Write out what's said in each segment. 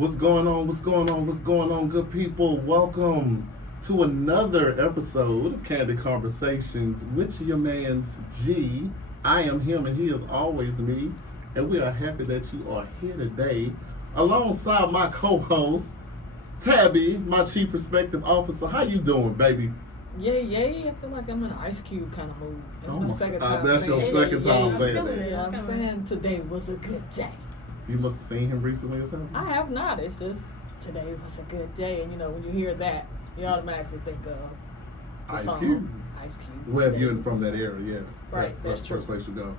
What's going on? What's going on? What's going on, good people? Welcome to another episode of Candid Conversations with your man's G. I am him and he is always me. And we are happy that you are here today alongside my co-host, Tabby, my Chief Perspective Officer. How you doing, baby? Yay. I feel like I'm in an Ice Cube kind of mood. That's my second time. That's your second time saying that. Yeah, I'm saying today was a good day. You must have seen him recently or something? I have not. It's just today was a good day. And, when you hear that, you automatically think of Ice Cube. Ice Cube. Well, if you're from that area, yeah. Right, That's the first place you go.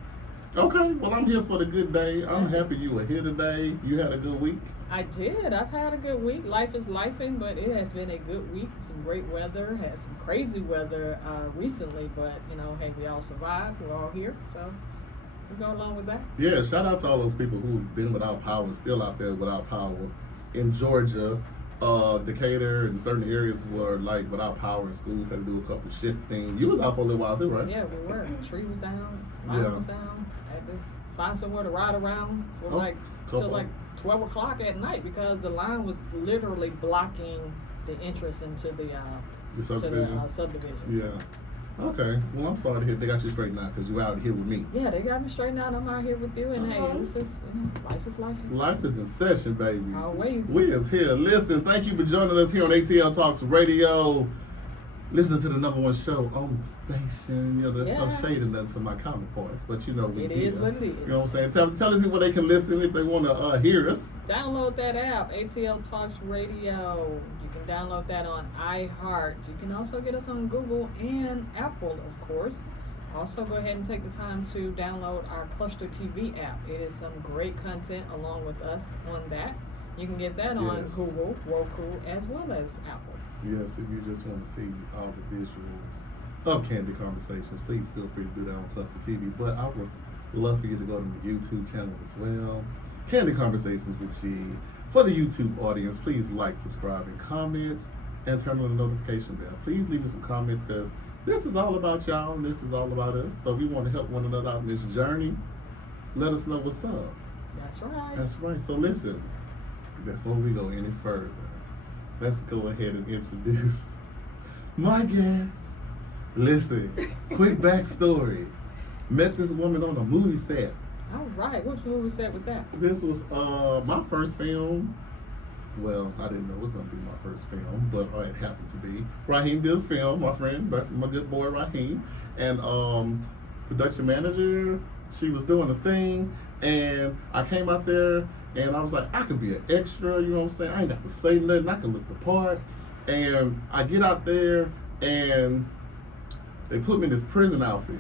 Okay, well, I'm here for the good day. I'm happy you were here today. You had a good week? I did. I've had a good week. Life is lifing, but it has been a good week. Some great weather. Had some crazy weather recently, but, hey, we all survived. We're all here, so we go along with that. Yeah, shout out to all those people who've been without power and still out there without power. In Georgia, Decatur and certain areas were like without power in schools, had to do a couple shifting. You was out for a little while too, right? Yeah, we were. The tree was down, line was down. Had to find somewhere to ride around for till 12 o'clock at night because the line was literally blocking the entrance into the subdivision. Yeah. So. Okay. Well, I'm sorry to hear they got you straightened out because you out here with me. Yeah, they got me straightened out. I'm out here with you, and hey, it's just life is life. Life is in session, baby. Always. We is here. Listen, thank you for joining us here on ATL Talks Radio. Listen to the #1 show on the station. There's no shading that to my counterparts, but we it here. is what it is. You know what I'm saying? Tell us people they can listen if they want to hear us. Download that app, ATL Talks Radio. You can download that on iHeart. You can also get us on Google and Apple, of course. Also, go ahead and take the time to download our Cluster TV app. It is some great content along with us on that. You can get that on Google, Roku, as well as Apple. Yes, if you just want to see all the visuals of Candid Conversations, please feel free to do that on Cluster TV. But I would love for you to go to the YouTube channel as well. Candid Conversations with G. For the YouTube audience, please like, subscribe, and comment, and turn on the notification bell. Please leave me some comments because this is all about y'all and this is all about us. So we want to help one another out in this journey. Let us know what's up. That's right. That's right. So listen, before we go any further, let's go ahead and introduce my guest. Listen, quick backstory. Met this woman on a movie set. All right. Which movie set was that? This was my first film. Well, I didn't know it was going to be my first film, but it happened to be. Raheem did a film, my friend, my good boy Raheem. And production manager, she was doing a thing. And I came out there and I was like, I could be an extra, you know what I'm saying? I ain't got to say nothing, I can look the part. And I get out there and they put me in this prison outfit.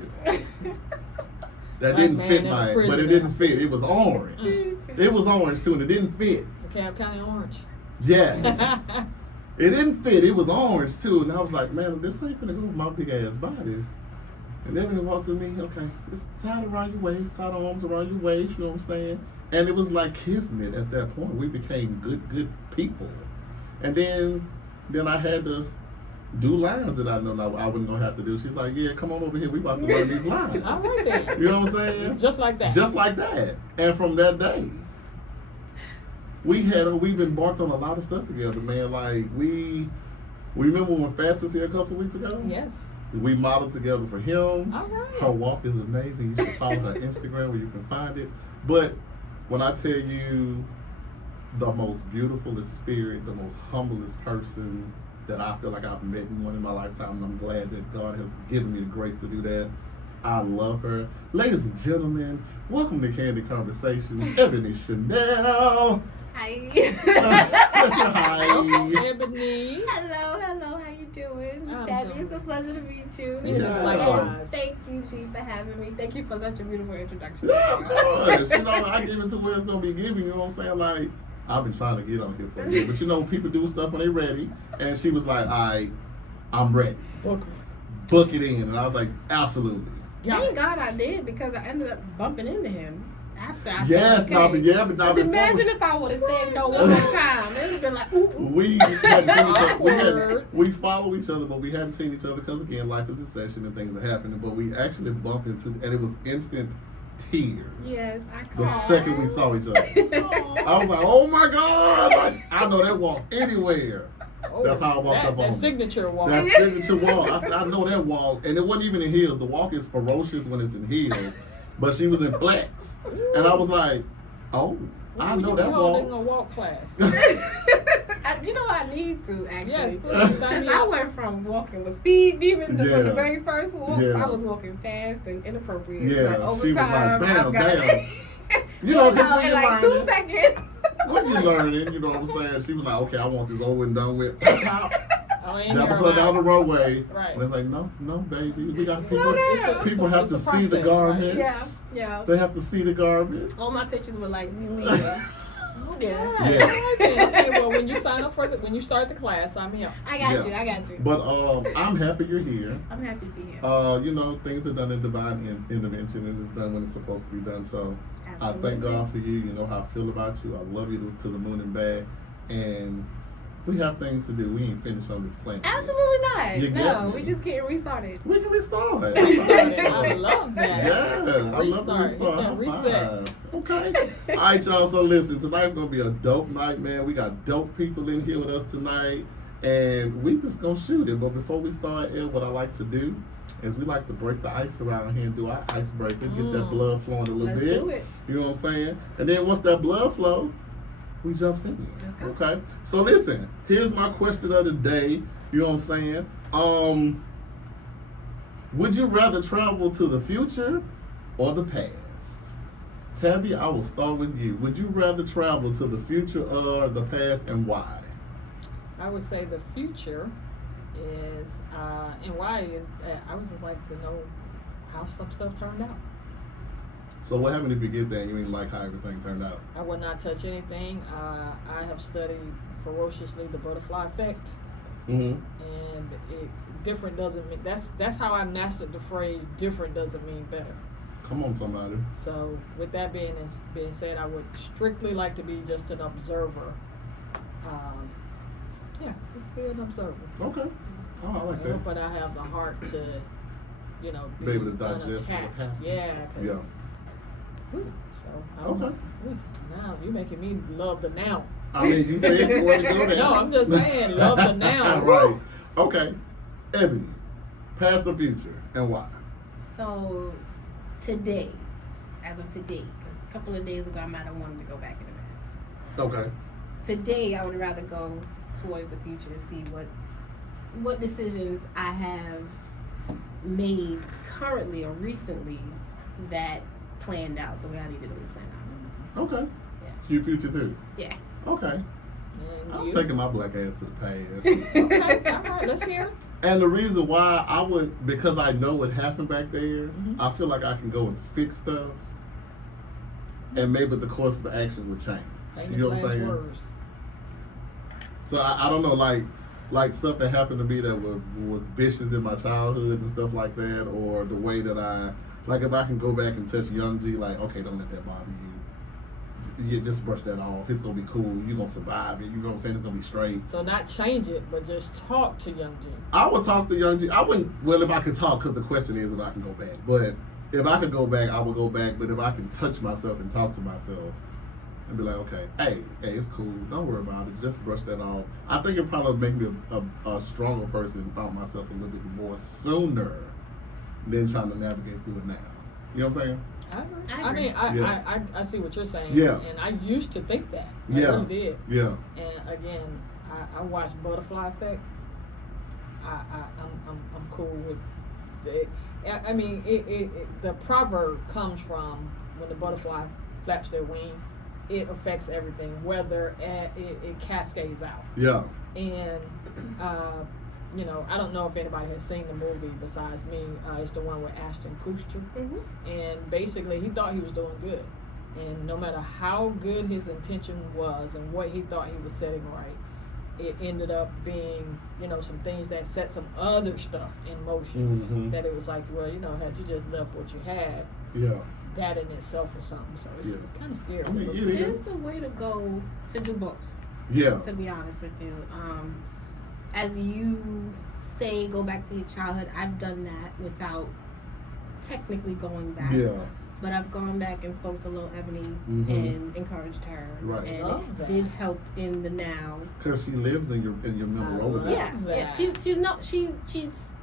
That didn't fit but it didn't fit. It was orange. It was orange too, and it didn't fit. DeKalb County orange. Yes. It didn't fit. It was orange too, and I was like, man, this ain't gonna go with my big ass body. And then when they walked to me, okay, it's tied around your waist, tie the arms around your waist, you know what I'm saying? And it was like kismet at that point. We became good people. And then I had to do lines that I know I wasn't gonna have to do. She's like, yeah, come on over here. We about to learn these lines. All right then. You know what I'm saying? Just like that. Just like that. And from that day, we've embarked on a lot of stuff together, man. Like we remember when Fats was here a couple of weeks ago? Yes. We modeled together for him. All right. Her walk is amazing. You should follow her Instagram where you can find it. But when I tell you the most beautifulest spirit, the most humblest person that I feel like I've met in one in my lifetime, and I'm glad that God has given me the grace to do that. I love her. Ladies and gentlemen, welcome to Candid Conversations, Ebony Shinelle. Hi. Hi. Ebony. Hello. How you doing? I'm Tabby, doing it's a pleasure to meet you. Yeah. Likewise. Thank you, G, for having me. Thank you for such a beautiful introduction. Yeah, of course. I give it to where it's going to be given, you know what I'm saying? Like, I've been trying to get on here for a year, but people do stuff when they're ready. And she was like, all right, I'm ready. Book it in. And I was like, absolutely. Thank God I did because I ended up bumping into him after I yes, said okay. But now imagine if I would have said no one more time. It would have been like, ooh. We hadn't seen each other. We follow each other, but we hadn't seen each other because, again, life is in session and things are happening. But we actually bumped into, and it was instant tears. Yes, I The cried. second we saw each other. I was like, oh my God. Like, I know that walk anywhere. Oh, That's how I walked up on that her. signature walk. That signature walk. I said, I know that walk. And it wasn't even in heels. The walk is ferocious when it's in heels. But she was in flats. And I was like, oh, I know that holding walk. a walk class. You know I need to actually. Yes, Because please. I went from walking with speed demons from Yeah. the very first walk. Yeah. I was walking fast and inappropriate. Yeah, But over she was time, like, bam, I've got bam. You know, because when in you're like 2 learning, seconds. when you're learning, you know what I'm saying? She was like, okay, I want this over and done with. Oh, ain't That was here her down the about- runway. Right. And it's like, no, baby. We got Slow people. down. People have to It's a see the process, garments. right? Yeah. They have to see the garments. All my pictures were like me leaving. Yeah. Yeah. Okay, well, when you sign up when you start the class, I'm here. I got Yeah. you. I got you. But I'm happy you're here. I'm happy to be here. You know, things are done in divine intervention, and it's done when it's supposed to be done. So I thank God for you. You know how I feel about you. I love you to the moon and back. And we have things to do. We ain't finished on this planet. Absolutely not. You get No, me? we just getting restarted. We can restart. I love that. Yeah, I love the Restart. restart. Yeah, High reset. five. Okay. All right, y'all. So listen, tonight's gonna be a dope night, man. We got dope people in here with us tonight, and we just gonna shoot it. But before we start, what I like to do is we like to break the ice around here and do our icebreaker, get that blood flowing a little Let's bit. do it. You know what I'm saying? And then once that blood flow, we jumps in. Let's go. Okay. So listen, here's my question of the day. You know what I'm saying? Would you rather travel to the future or the past? Tabby, I will start with you. Would you rather travel to the future or the past, and why? I would say the future is, and why is I would just like to know how some stuff turned out. So what happened if you get there and you ain't like how everything turned out? I would not touch anything. I have studied ferociously the butterfly effect, Mm-hmm. and different doesn't mean that's how I mastered the phrase. Different doesn't mean better. Come on, somebody. So with that being said, I would strictly like to be just an observer. Yeah, just be an observer. Okay. Oh, I like that. But I have the heart to, Be able to digest what unattached. happens. Yeah. 'Cause, Yeah. So Okay. Now you're making me love the now. I mean, you said you want to go there. No, I'm just saying, love the now. Right. Okay. Ebony, past or future, and why? So today, as of today, because a couple of days ago I might have wanted to go back in the past. Okay. Today I would rather go towards the future and see what decisions I have made currently or recently that planned out the way I needed them to plan out. Okay. Yeah. You future too. Yeah. Okay. And I'm you? taking my black ass to the past. Okay, all right, let's hear it. And the reason why I would, because I know what happened back there, I feel like I can go and fix stuff, and maybe the course of action would change. Famous You know what I'm last saying? words. So I don't know, like stuff that happened to me that was vicious in my childhood and stuff like that, or the way that if I can go back and touch Young G, like, okay, don't let that bother you. You just brush that off. It's gonna be cool. You're gonna survive it. You know what I'm saying? It's gonna be straight. So not change it, but just talk to Young G. I would talk to Young G. I wouldn't. Well, if I could talk, because the question is if I can go back. But if I could go back, I would go back. But if I can touch myself and talk to myself and be like, okay, hey, it's cool. Don't worry about it. Just brush that off. I think it probably would make me a stronger person and found myself a little bit more sooner than trying to navigate through it now. You know what I'm saying? I agree. I I mean, Yeah. I see what you're saying. Yeah. And I used to think that. I Yeah. really did. Yeah. And again, I watched Butterfly Effect. I'm cool with it. I mean, the proverb comes from when the butterfly flaps their wing, it affects everything. Whether it cascades out. Yeah. And I don't know if anybody has seen the movie besides me. It's the one with Ashton Kutcher. Mm-hmm. And basically he thought he was doing good, and no matter how good his intention was and what he thought he was setting right, it ended up being some things that set some other stuff in motion. Mm-hmm. That it was like, well, had you just left what you had, Yeah. that in itself or something. So it's kind of scary. I mean, it is. There's a way to go to do both. Yeah. To be honest with you, as you say, go back to your childhood. I've done that without technically going back. Yeah. But I've gone back and spoke to little Ebony Mhm. and encouraged her, Right. and Love it that. did help in the now. Because she lives in your mental I Rolodex. love Yeah, that. yeah. She's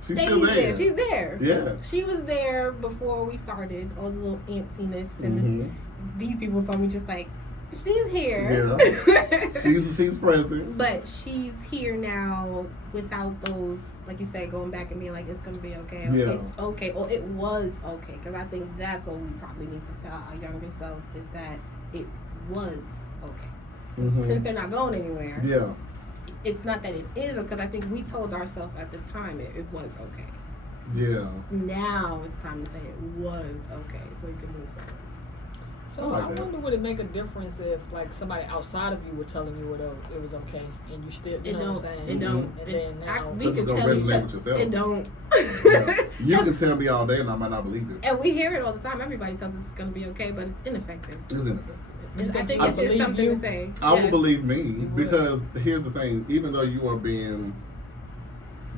stays still there. She's there. Yeah. She was there before we started. All the little antsiness and Mhm. these people saw me just like, she's here. Yeah. She's present. But she's here now without those, like you said, going back and being like, it's gonna be okay. Or Yeah. It's okay. Or it was okay. Because I think that's what we probably need to tell our younger selves is that it was okay. Mhm. Since they're not going anywhere, Yeah. it's not that it is, because I think we told ourselves at the time it was okay. Yeah. Now it's time to say it was okay so we can move forward. So I like I that. wonder, would it make a difference if like somebody outside of you were telling you it was okay and you still, you It know don't. what I'm saying? It don't. And then now, we This can is gonna tell each resonate other. with yourself. It don't. Yeah. You can tell me all day and I might not believe it. And we hear it all the time. Everybody tells us it's going to be okay, but it's ineffective. It's ineffective. I think I it's just believe something you. to say. I Yes. would believe me would. because here's the thing: even though you are being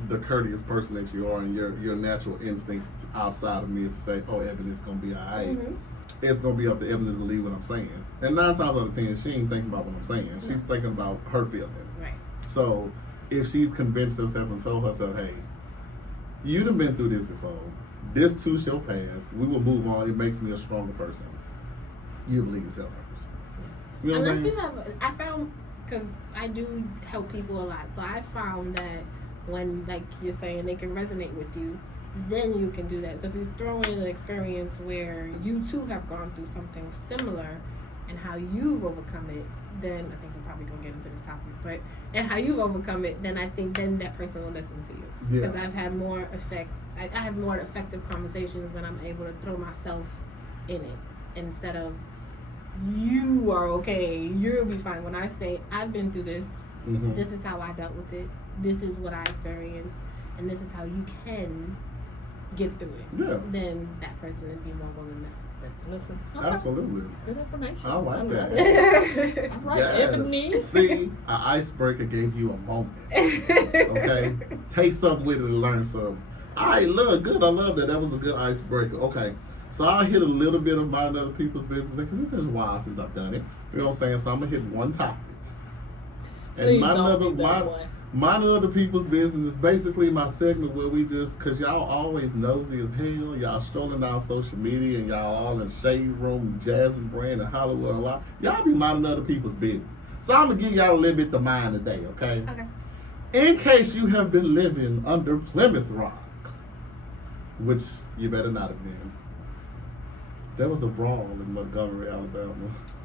the courteous person that you are, and your natural instincts outside of me is to say, "Oh, Ebony, it's gonna be alright." Mhm. It's gonna be up to Ebony to believe what I'm saying. And 9 times out of 10, she ain't thinking about what I'm saying. She's thinking about her feeling. Right. So if she's convinced herself and told herself, "Hey, you done been through this before. This too shall pass. We will move on. It makes me a stronger person." You believe yourself first. You know what I'm Unless saying? you have, I found, because I do help people a lot, so I found that when, like you're saying, they can resonate with you, then you can do that. So if you throw in an experience where you too have gone through something similar and how you've overcome it, then I think we're probably going to get into this topic, but and how you've overcome it, then I think then that person will listen to you. Yeah. Because I've had more I have more effective conversations when I'm able to throw myself in it instead of you are okay, you'll be fine. When I say I've been through this, Mhm. this is how I dealt with it, this is what I experienced, and this is how you can get through it, Yeah. then that person would be more willing to listen. Okay. Absolutely. Good information. I like love that. listen. All right, Yes. Ebony. See, an icebreaker gave you a moment. Okay? Take something with it and learn something. All right, look, good. I love that. That was a good icebreaker. Okay. So I'll hit a little bit of mind other people's business because it's been a while since I've done it. You know what I'm saying? So I'm going to hit one topic. And Please mind don't other, do that one. mind other people's business is basically my segment where we just, because y'all always nosy as hell. Y'all strolling down social media and y'all all in Shade Room, Jasmine Brand, and Hollywood and a lot. Y'all be minding other people's business. So I'm going to give y'all a little bit to mind today, okay? Okay. In case you have been living under Plymouth Rock, which you better not have been, there was a brawl in Montgomery, Alabama.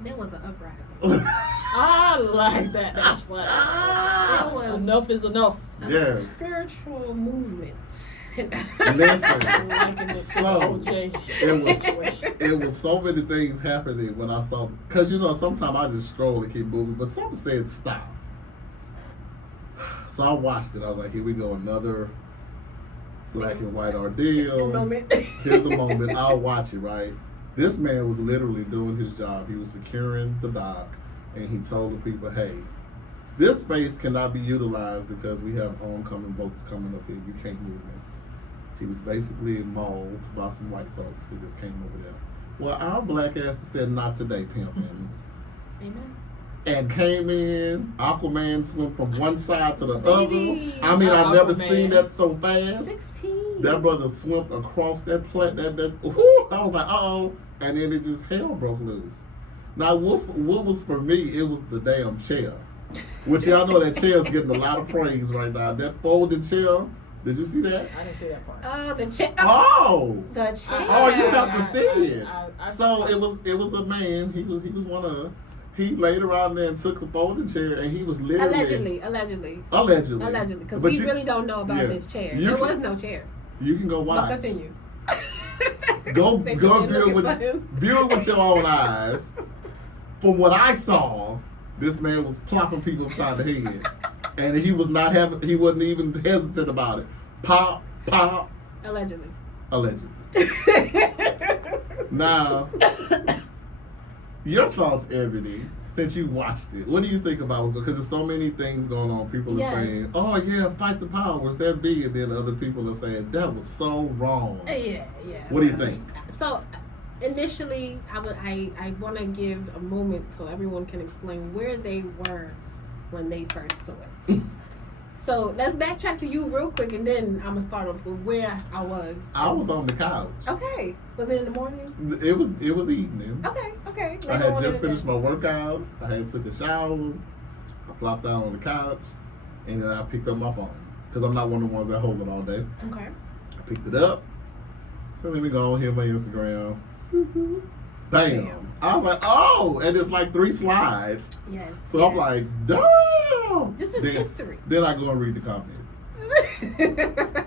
There was an uprising. I like that. That's funny. There was Enough is enough. a Yes. spiritual movement. Listen, Liking this So, OJ it was- situation. it was so many things happening when I saw, because you know, sometimes I just stroll and keep moving, but something said stop. So I watched it. I was like, here we go, another black and white ordeal. moment. Here's a moment. I'll watch it, right? This man was literally doing his job. He was securing the dock, and he told the people, hey, this space cannot be utilized because we have oncoming boats coming up here. You can't move in. He was basically mauled by some white folks that just came over there. Well, our black ass said, not today, pimpin'. Amen. And came in, Aquaman swim from one side to the Baby. other. I mean, I've never Aquaman. seen that so fast. 16. That brother swam across that plant. Whew, I was like, uh-oh. And then it just hell broke loose. Now, what was for me, it was the damn chair. Which y'all know that chair's getting a lot of praise right now. That folding chair, did you see that? I didn't see that part. Oh, the chair. Oh! The chair. Oh, you have to see it. I- So it was a man, he was one of us. He laid around there and took a folding chair and he was literally... Allegedly, because But we you- really don't know about yeah. this chair. You There can- was no chair. You can go watch. But continue. Go They view couldn't it look with at him. view it with your own eyes. From what I saw, this man was plopping people upside the head, and he wasn't even hesitant about it. Pop, pop, Allegedly. allegedly. Now, your thoughts, Ebony, since you watched it. What do you think about it? Because there's so many things going on. People Yes. are saying, "Oh yeah, fight the powers that be," and then other people are saying that was so wrong. Yeah. What do you think? So, initially, I want to give a moment so everyone can explain where they were when they first saw it. So let's backtrack to you real quick, and then I'm gonna start off with where I was. I was on the couch. Okay. Was it in the morning? It was evening. Okay. I had just finished my workout. I had took a shower. I plopped down on the couch, and then I picked up my phone because I'm not one of the ones that hold it all day. Okay. I picked it up. So let me go on here my Instagram. Bam. I was like, oh, and it's like 3 slides. Yes. So yes. I'm like, damn. This is history. Then I go and read the comments.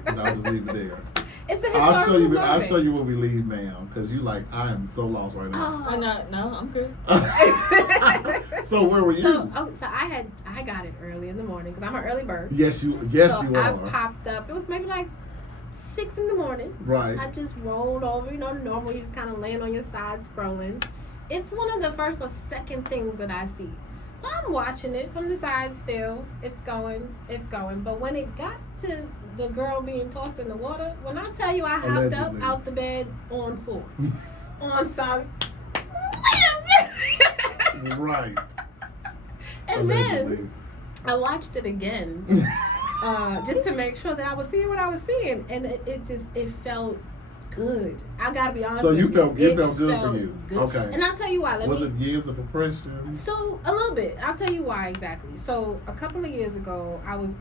And I'll just leave it there. It's a historical I'll show you when we leave now, because you like, I am so lost right now. Oh, no, I'm good. So where were you? So I got it early in the morning because I'm an early bird. Yes, you So I are. popped up. It was maybe like 6 in the morning. Right. I just rolled over, normal. You just kind of laying on your side scrolling. It's one of the first or second things that I see. So I'm watching it from the side still. It's going. But when it got to the girl being tossed in the water, when I tell you I hopped up out the bed on 4. On some. Wait a minute. Right. And Allegedly. then I watched it again. Just to make sure that I was seeing what I was seeing, and it felt good. I gotta be honest. So with it felt good felt for you. good. Okay. And I'll tell you why. Was it years of oppression? So a little bit. I'll tell you why exactly. So a couple of years ago, I was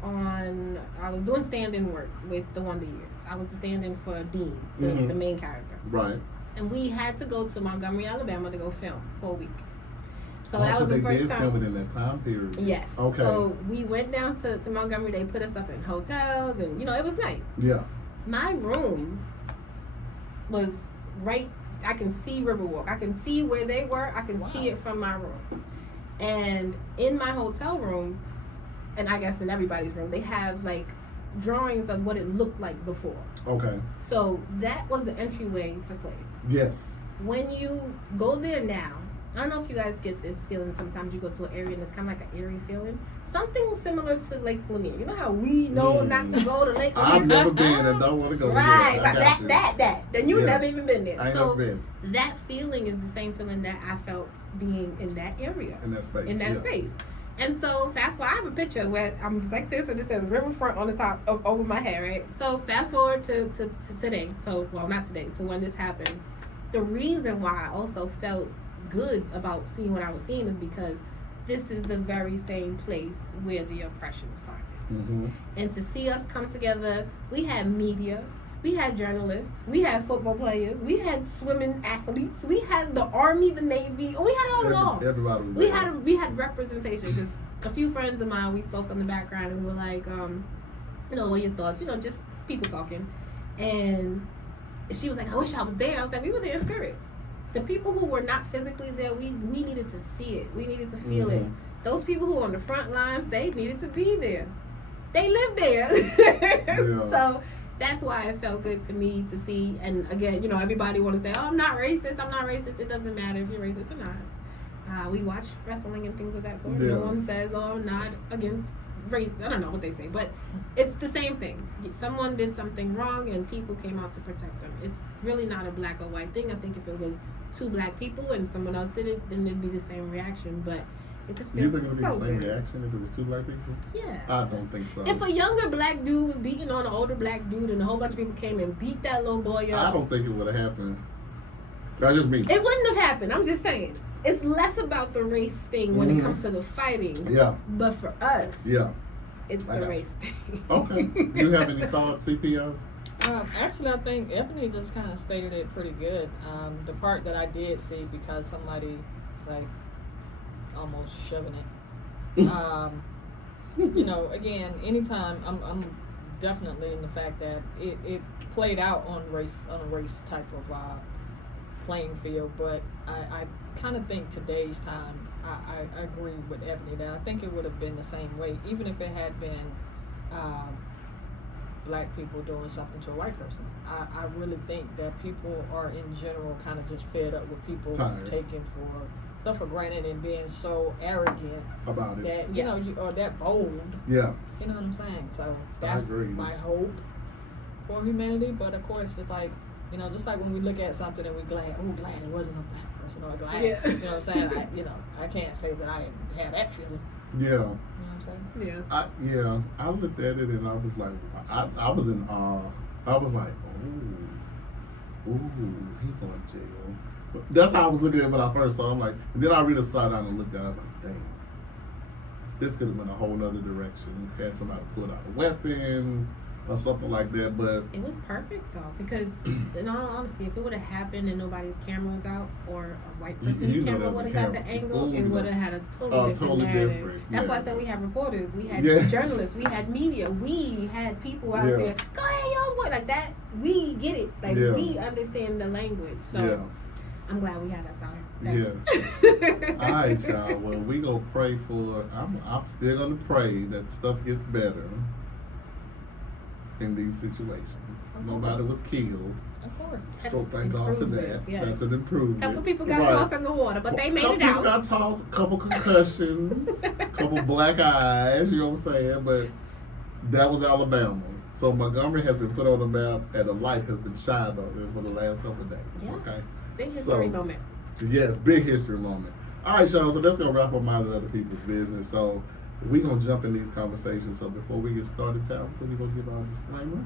doing stand-in work with the Wonder Years. I was stand-in for Dean, the main character. Right. And we had to go to Montgomery, Alabama to go film for a week. So that was the first time. They filmed it in that time period. Yes. Okay. So we went down to Montgomery. They put us up in hotels, and it was nice. Yeah. My room was right. I can see Riverwalk. I can see where they were. I can see it from my room. And in my hotel room, and I guess in everybody's room, they have like drawings of what it looked like before. Okay. So that was the entryway for slaves. Yes. When you go there now, I don't know if you guys get this feeling. Sometimes you go to an area and it's kind of like an eerie feeling. Something similar to Lake Lanier. You know how we know not to go to Lake Lanier? I've never been and don't want to go. Right, but that. Then you've never even been there. I ain't so never been. that feeling is the same feeling that I felt being in that area. In that space. In that space. And so fast forward, I have a picture where I'm just like this and it says Riverfront on the top over my head, right? So fast forward to today. So, well, not today. So when this happened, the reason why I also felt good about seeing what I was seeing is because this is the very same place where the oppression started. Mm-hmm. And to see us come together, we had media, we had journalists, we had football players, we had swimming athletes, we had the Army, the Navy, we had all along. Everybody was there. We had representation because a few friends of mine, we spoke on the background and we were like, what are your thoughts? Just people talking. And she was like, I wish I was there. I was like, we were there in spirit. The people who were not physically there, we needed to see it. We needed to feel it. Those people who were on the front lines, they needed to be there. They lived there. Yeah. So that's why it felt good to me to see. And again, everybody want to say, oh, I'm not racist. It doesn't matter if you're racist or not. We watch wrestling and things of that sort. Yeah. No one says, oh, I'm not against race. I don't know what they say, but it's the same thing. Someone did something wrong and people came out to protect them. It's really not a black or white thing. I think if it was 2 black people and someone else did it, then it'd be the same reaction. But it just feels You think it would be so the same good. reaction if it was 2 black people? Yeah. I don't think so. If a younger black dude was beating on an older black dude and a whole bunch of people came and beat that little boy up, I don't think it would have happened. That's just me. it wouldn't have happened. I'm just saying. It's less about the race thing when it comes to the fighting. Yeah. But for us, Yeah. it's the race thing. Okay. Do you have any thoughts, CPO? Actually, I think Ebony just kind of stated it pretty good. The part that I did see, because somebody was like almost shoving it. Again, anytime I'm definitely in the fact that it played out on a race type of playing field, but I kind of think today's time, I agree with Ebony that I think it would have been the same way, even if it had been black people doing something to a white person. I really think that people are in general kind of just fed up with people taking stuff for granted and being so arrogant about it that you or that bold. Yeah. You know what I'm saying? So that's my hope for humanity. But of course, it's like You know, just like when we look at something and we're glad it wasn't a black person, or glad, Yeah. you know what I'm saying? I can't say that I had that feeling. Yeah. You know what I'm saying? Yeah. I looked at it and I was like, I was in awe. I was like, ooh, he going to jail. But that's how I was looking at it when I first saw it. I'm like, and then I really sat down and looked at it. I was like, dang, this could have been a whole nother direction. Had somebody pull out a weapon or something like that. But It was perfect though, because in all honesty, if it would have happened and nobody's camera was out, or a white person's you know camera that's would a have got the camera. angle, Ooh, it would have had a totally different totally narrative. different, That's why I yeah. said we had reporters, we had Yeah. journalists, we had media, we had people out Yeah. there. Go ahead, y'all, boy, like that. We get it, like Yeah. we understand the language. So yeah. I'm glad we had us out. Yes. All right, y'all. Well, we gonna pray for. I'm still gonna pray that stuff gets better in these situations. Of Nobody course. was killed, Of course. so thank God for that. improvement, yes. That's an improvement. Couple people got Right. tossed in the water, but they made couple it people out. got tossed, couple concussions, couple black eyes. You know what I'm saying? But that was Alabama. So Montgomery has been put on the map, and a light has been shined on it for the last couple of days. Yeah. Okay. Big history So- moment. Yes, big history moment. All right, y'all. So that's gonna wrap up minding other people's business. So we're gonna jump in these conversations. So before we get started, Tabitha, we're gonna give our disclaimer.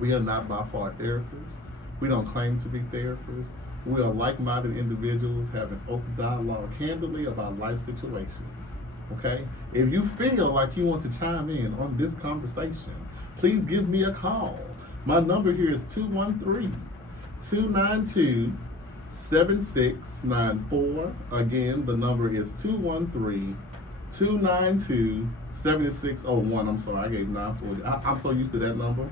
We are not by far therapists. We don't claim to be therapists. We are like-minded individuals having open dialogue candidly about life situations. Okay? If you feel like you want to chime in on this conversation, please give me a call. My number here is 213-292-7694. Again, the number is 213-292-7601. I'm sorry, I gave 940. I'm so used to that number.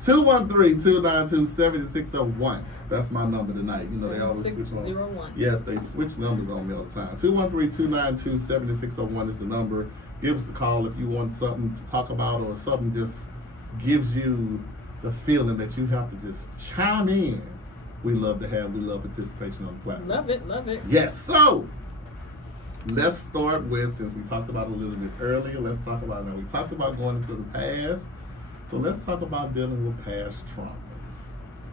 213-292-7601. That's my number tonight. You know, they always switch on. 601. Yes, they switch numbers on me all the time. 213-292-7601 is the number. Give us a call if you want something to talk about, or something just gives you the feeling that you have to just chime in. We love participation on the platform. Love it, love it. Yes, so let's start with, since we talked about it a little bit earlier, let's talk about, now we talked about going into the past, so let's talk about dealing with past traumas,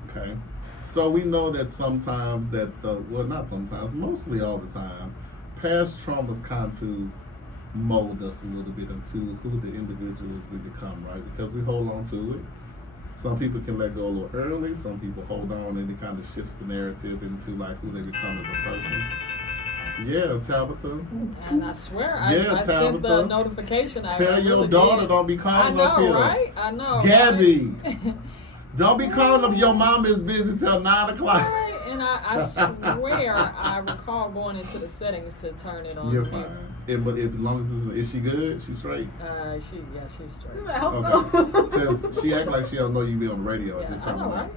okay? So we know that sometimes not sometimes, mostly all the time, past traumas kind of mold us a little bit into who the individuals we become, right? Because we hold on to it. Some people can let go a little early. Some people hold on, and it kind of shifts the narrative into like who they become as a person. Yeah, Tabitha. And I swear, Yeah, I sent the Tabitha. notification. Tell your daughter don't be I calling up know, here. right? I know. Gabby, Right? don't be calling up. Your mom is busy till 9 o'clock. Right, and I swear I recall going into the settings to turn it on. You're fine. And, but if, as long as is she good? She's straight. She's straight. I hope Okay. so. Because she act like she don't know you be on the radio at Yeah, this I time know, of night. right?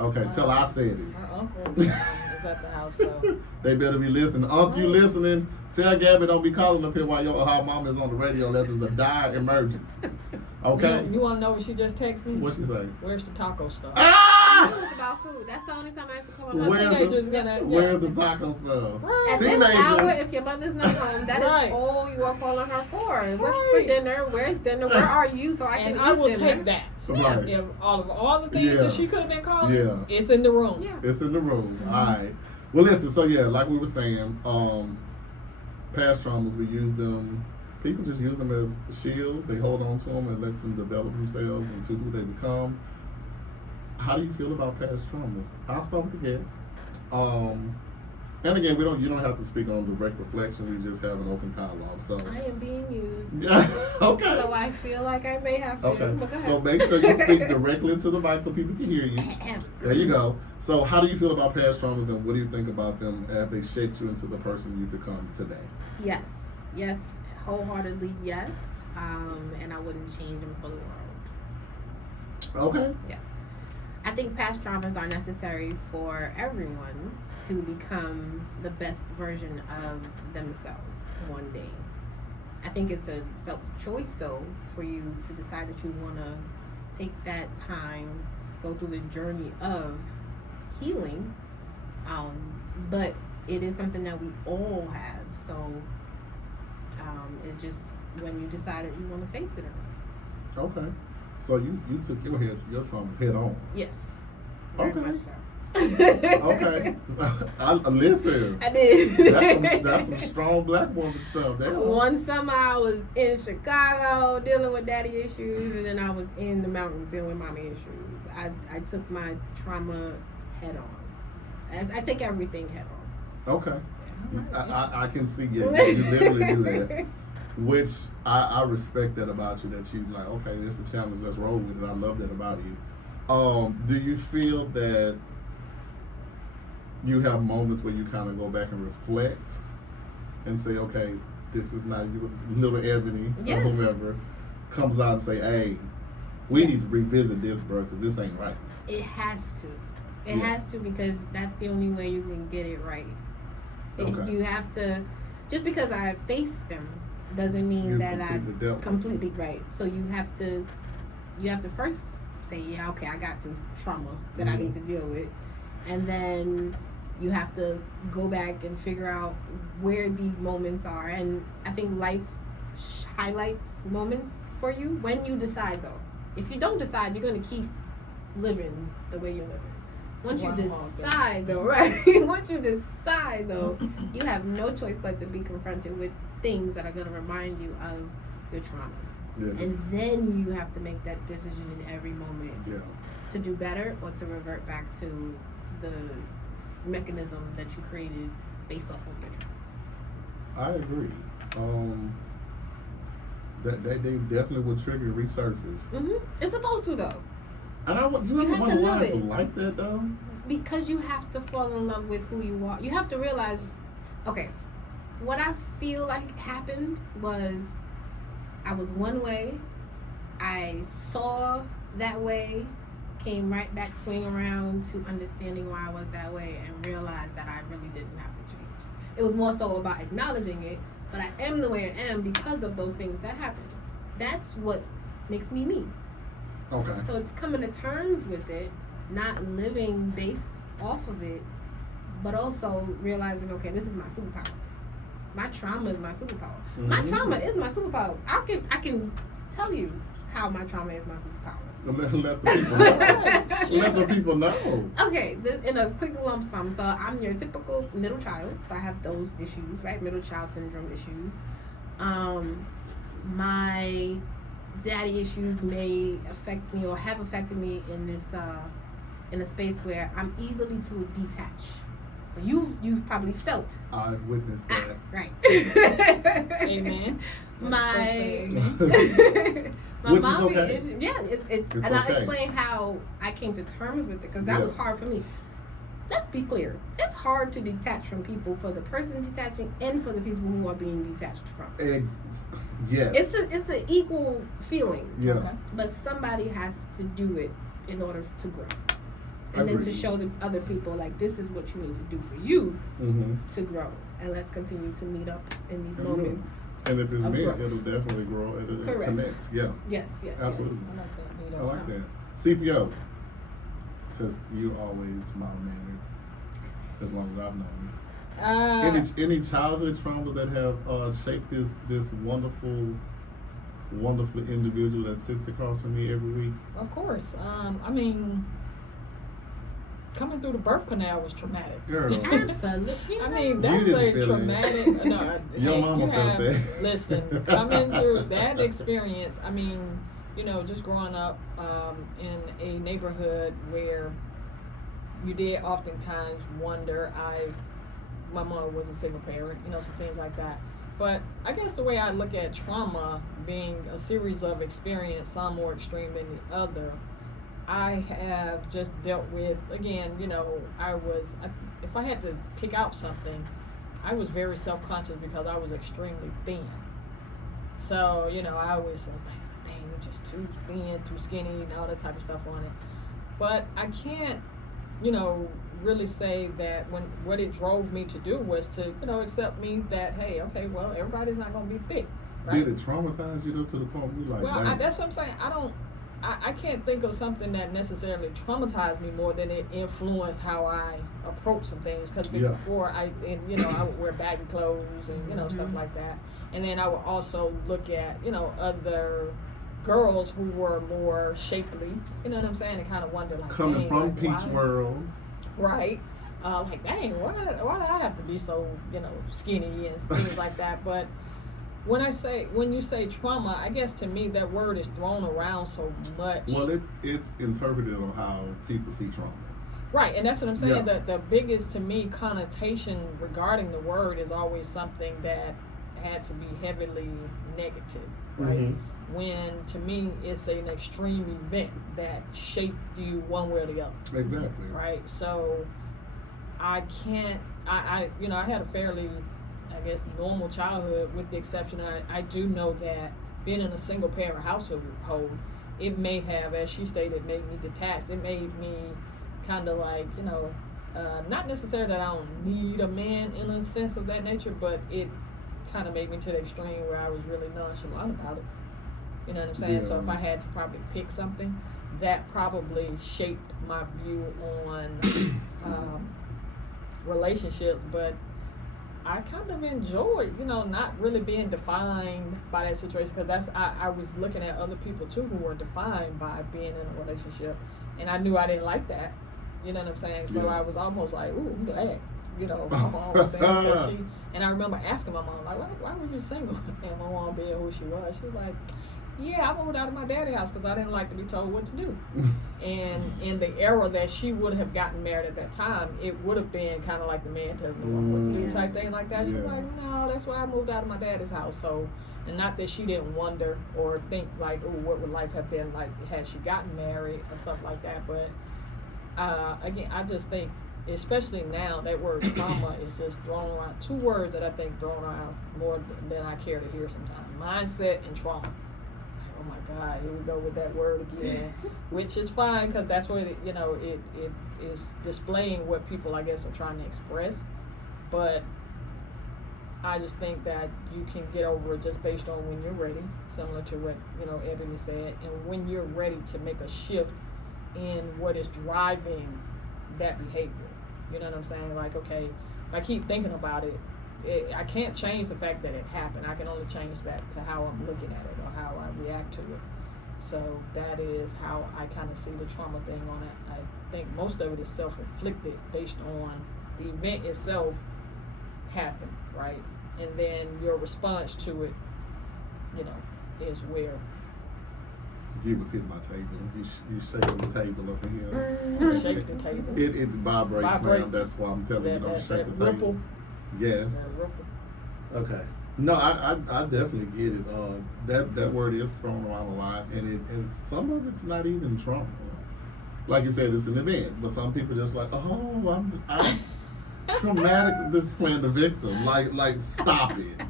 Okay, tell her I said it. Her uncle is at the house, so They better be listening. You listening? Tell Gabby don't be calling up here while her mom is on the radio unless it's a dire emergency. Okay? You want to know what she just texted me? What she say? Where's the taco stuff? I Ah! knew it was about food. That's the only time I used to call my Where's mother. teenager's gonna- Where's the taco stuff? Right. At this Teenager. hour, if your mother's not home, that Right. is all you are calling her for. What's Right. for dinner? Where's dinner? Where are you? So I can And eat I will dinner. take that. Right. If all the things Yeah. that she could have been calling, Yeah. it's in the room. Yeah. It's in the room. All right. Well, listen. So yeah, like we were saying, past traumas, we use them. People just use them as shields. They hold on to them and let them develop themselves into who they become. How do you feel about past traumas? I'll start with the guest. And again, you don't have to speak on direct reflection. We just have an open dialogue. So I am being used. okay. So I feel like I may have to. Okay. But go ahead. So make sure you speak directly to the mic so people can hear you. There you go. So how do you feel about past traumas, and what do you think about them? Have they shaped you into the person you've become today? Yes. Yes. Wholeheartedly, yes. And I wouldn't change them for the world. Okay. I think past traumas are necessary for everyone to become the best version of themselves one day. I think it's a self-choice, though, for you to decide that you want to take that time, go through the journey of healing. But it is something that we all have. So it's just when you decided you want to face it or not. Okay. So you took your traumas head on. Yes. Very Okay. much so. Okay. Listen. I did. That's some strong black woman stuff. One summer I was in Chicago dealing with daddy issues, and then I was in the mountains dealing with mommy issues. I took my trauma head on. I take everything head on. Okay. I can see you literally do that. Which I respect that about you, that you like, okay, it's a challenge, let's roll with it. I love that about you. Do you feel that you have moments where you kind of go back and reflect and say, okay, this is not you, little Ebony Yes. or whomever comes out and say, hey, we need to revisit this, bro, because this ain't right. It has to. It Yeah. has to, because that's the only way you can get it right. Okay. You have to, just because I faced them doesn't mean You that I completely dealt with it. completely right. So you have to first say, yeah, okay, I got some trauma that I Mhm. need to deal with, and then you have to go back and figure out where these moments are. And I think life highlights moments for you when you decide, though. If you don't decide, you're going to keep living the way you're living. Once you Wow. decide, though, right? Once you decide, though, you have no choice but to be confronted with things that are going to remind you of your traumas. Yeah. And then you have to make that decision in every moment Yeah. to do better or to revert back to the mechanism that you created based off of your trauma. I agree. That they definitely will trigger and resurface. It's supposed to, though, And you You ever have to wonder why love it's it. like that though? because you have to fall in love with who you are. You have to realize, okay, what I feel like happened was I was one way, I saw that way, came right back swing around to understanding why I was that way, and realized that I really didn't have to change. It was more so about acknowledging it, but I am the way I am because of those things that happened. That's what makes me me. Okay. So it's coming to terms with it, not living based off of it, but also realizing, okay, this is my superpower. My trauma is my superpower. My Mhm. trauma is my superpower. I can tell you how my trauma is my superpower. Let the people know. Let the people know. Okay, this in a quick lump sum. So I'm your typical middle child. So I have those issues, right? Middle child syndrome issues. My daddy issues may affect me or have affected me in this in a space where I'm easily to detach. So you've probably felt I've witnessed that. right. Amen. My my Which is mommy okay. is it's and okay. I'll explain how I came to terms with it, because that Yeah. was hard for me. Let's be clear. It's hard to detach from people, for the person detaching and for the people who are being detached from. Yes. It's an equal feeling, Yeah. Okay. but somebody has to do it in order to grow. And then to Agreed. show the other people, like, this is what you need to do for you Mm-hmm. to grow. And let's continue to meet up in these Mhm. moments. And if it's Of meant, growth. it'll definitely grow. It'll Correct. connect. Yeah. Yes. Absolutely. I like that. You I know, like that. CPO. Because you always mild-mannered. As long as I've known you. Any childhood traumas that have shaped this wonderful individual that sits across from me every week? of course. I mean, coming through the birth canal was traumatic. Girl. Absolutely. I mean, You that's didn't a feel it. traumatic. No, Your hey, mama you felt have, that. Listen, coming through that experience. I mean, just growing up in a neighborhood where you did oftentimes wonder. My mom was a single parent, some things like that. But I guess the way I look at trauma being a series of experience, some more extreme than the other, I have just dealt with, again, if I had to pick out something, I was very self-conscious because I was extremely thin. So, I always was like, dang, you're just too thin, too skinny, and all that type of stuff on it. But I can't, really say that what it drove me to do was to, accept me that, hey, okay, well, everybody's not going to be thick. Right? Did it traumatize you though to the point where you're like, Well, dang. that's what I'm saying. I can't think of something that necessarily traumatized me more than it influenced how I approach some things. Because Yeah. before I would wear baggy clothes and stuff like that. And then I would also look at other girls who were more shapely, you know what I'm saying, and kind of wonder like, Coming dang, from like, Peach why? World. Right. Like, dang, why do I have to be so, skinny and things like that? But when you say trauma, I guess to me that word is thrown around so much. Well, it's interpreted on how people see trauma. Right, and that's what I'm saying. Yeah. The biggest to me connotation regarding the word is always something that had to be heavily negative, right? Mm-hmm. When to me it's an extreme event that shaped you one way or the other. Exactly. Right. So I can't. I had a fairly, I guess, normal childhood, with the exception I do know that being in a single parent household, it may have, as she stated, made me detached. It made me kind of like, not necessarily that I don't need a man in a sense of that nature, but it kind of made me to the extreme where I was really nonchalant about it. You know what I'm saying? Yeah. So if I had to probably pick something, that probably shaped my view on relationships. But I kind of enjoyed, not really being defined by that situation, because I was looking at other people too who were defined by being in a relationship, and I knew I didn't like that. You know what I'm saying? So Yeah. I was almost like, ooh, I'm glad. My mom was saying, because and I remember asking my mom, like, why were you single? And my mom being who she was like, yeah, I moved out of my daddy's house because I didn't like to be told what to do. And in the era that she would have gotten married at that time, it would have been kind of like the man telling the woman what to do type thing like that. She's like, no, that's why I moved out of my daddy's house. So, and not that she didn't wonder or think like, oh, what would life have been like had she gotten married or stuff like that. But again, I just think, especially now, that word trauma is just thrown around. Two words that I think thrown around more than I care to hear sometimes: mindset and trauma. Oh my God, here we go with that word again, which is fine because that's what it is displaying what people, I guess, are trying to express. But I just think that you can get over it just based on when you're ready, similar to what Ebony said, and when you're ready to make a shift in what is driving that behavior. You know what I'm saying? Like, okay, if I keep thinking about it, I can't change the fact that it happened. I can only change back to how I'm looking at it or how I react to it. So that is how I kind of see the trauma thing on it. I think most of it is self-inflicted based on the event itself happened, right? And then your response to it, is where. You was hitting my table. You shaking the table up in here. Shake the table. It vibrates, man. That's why I'm telling you, don't shake the table. Ripple. Yes. Okay. No, I definitely get it. That word is thrown around a lot, and some of it's not even trauma. Like you said, it's an event, but some people just like, oh, I'm traumatic. This is playing the victim. Like stop it.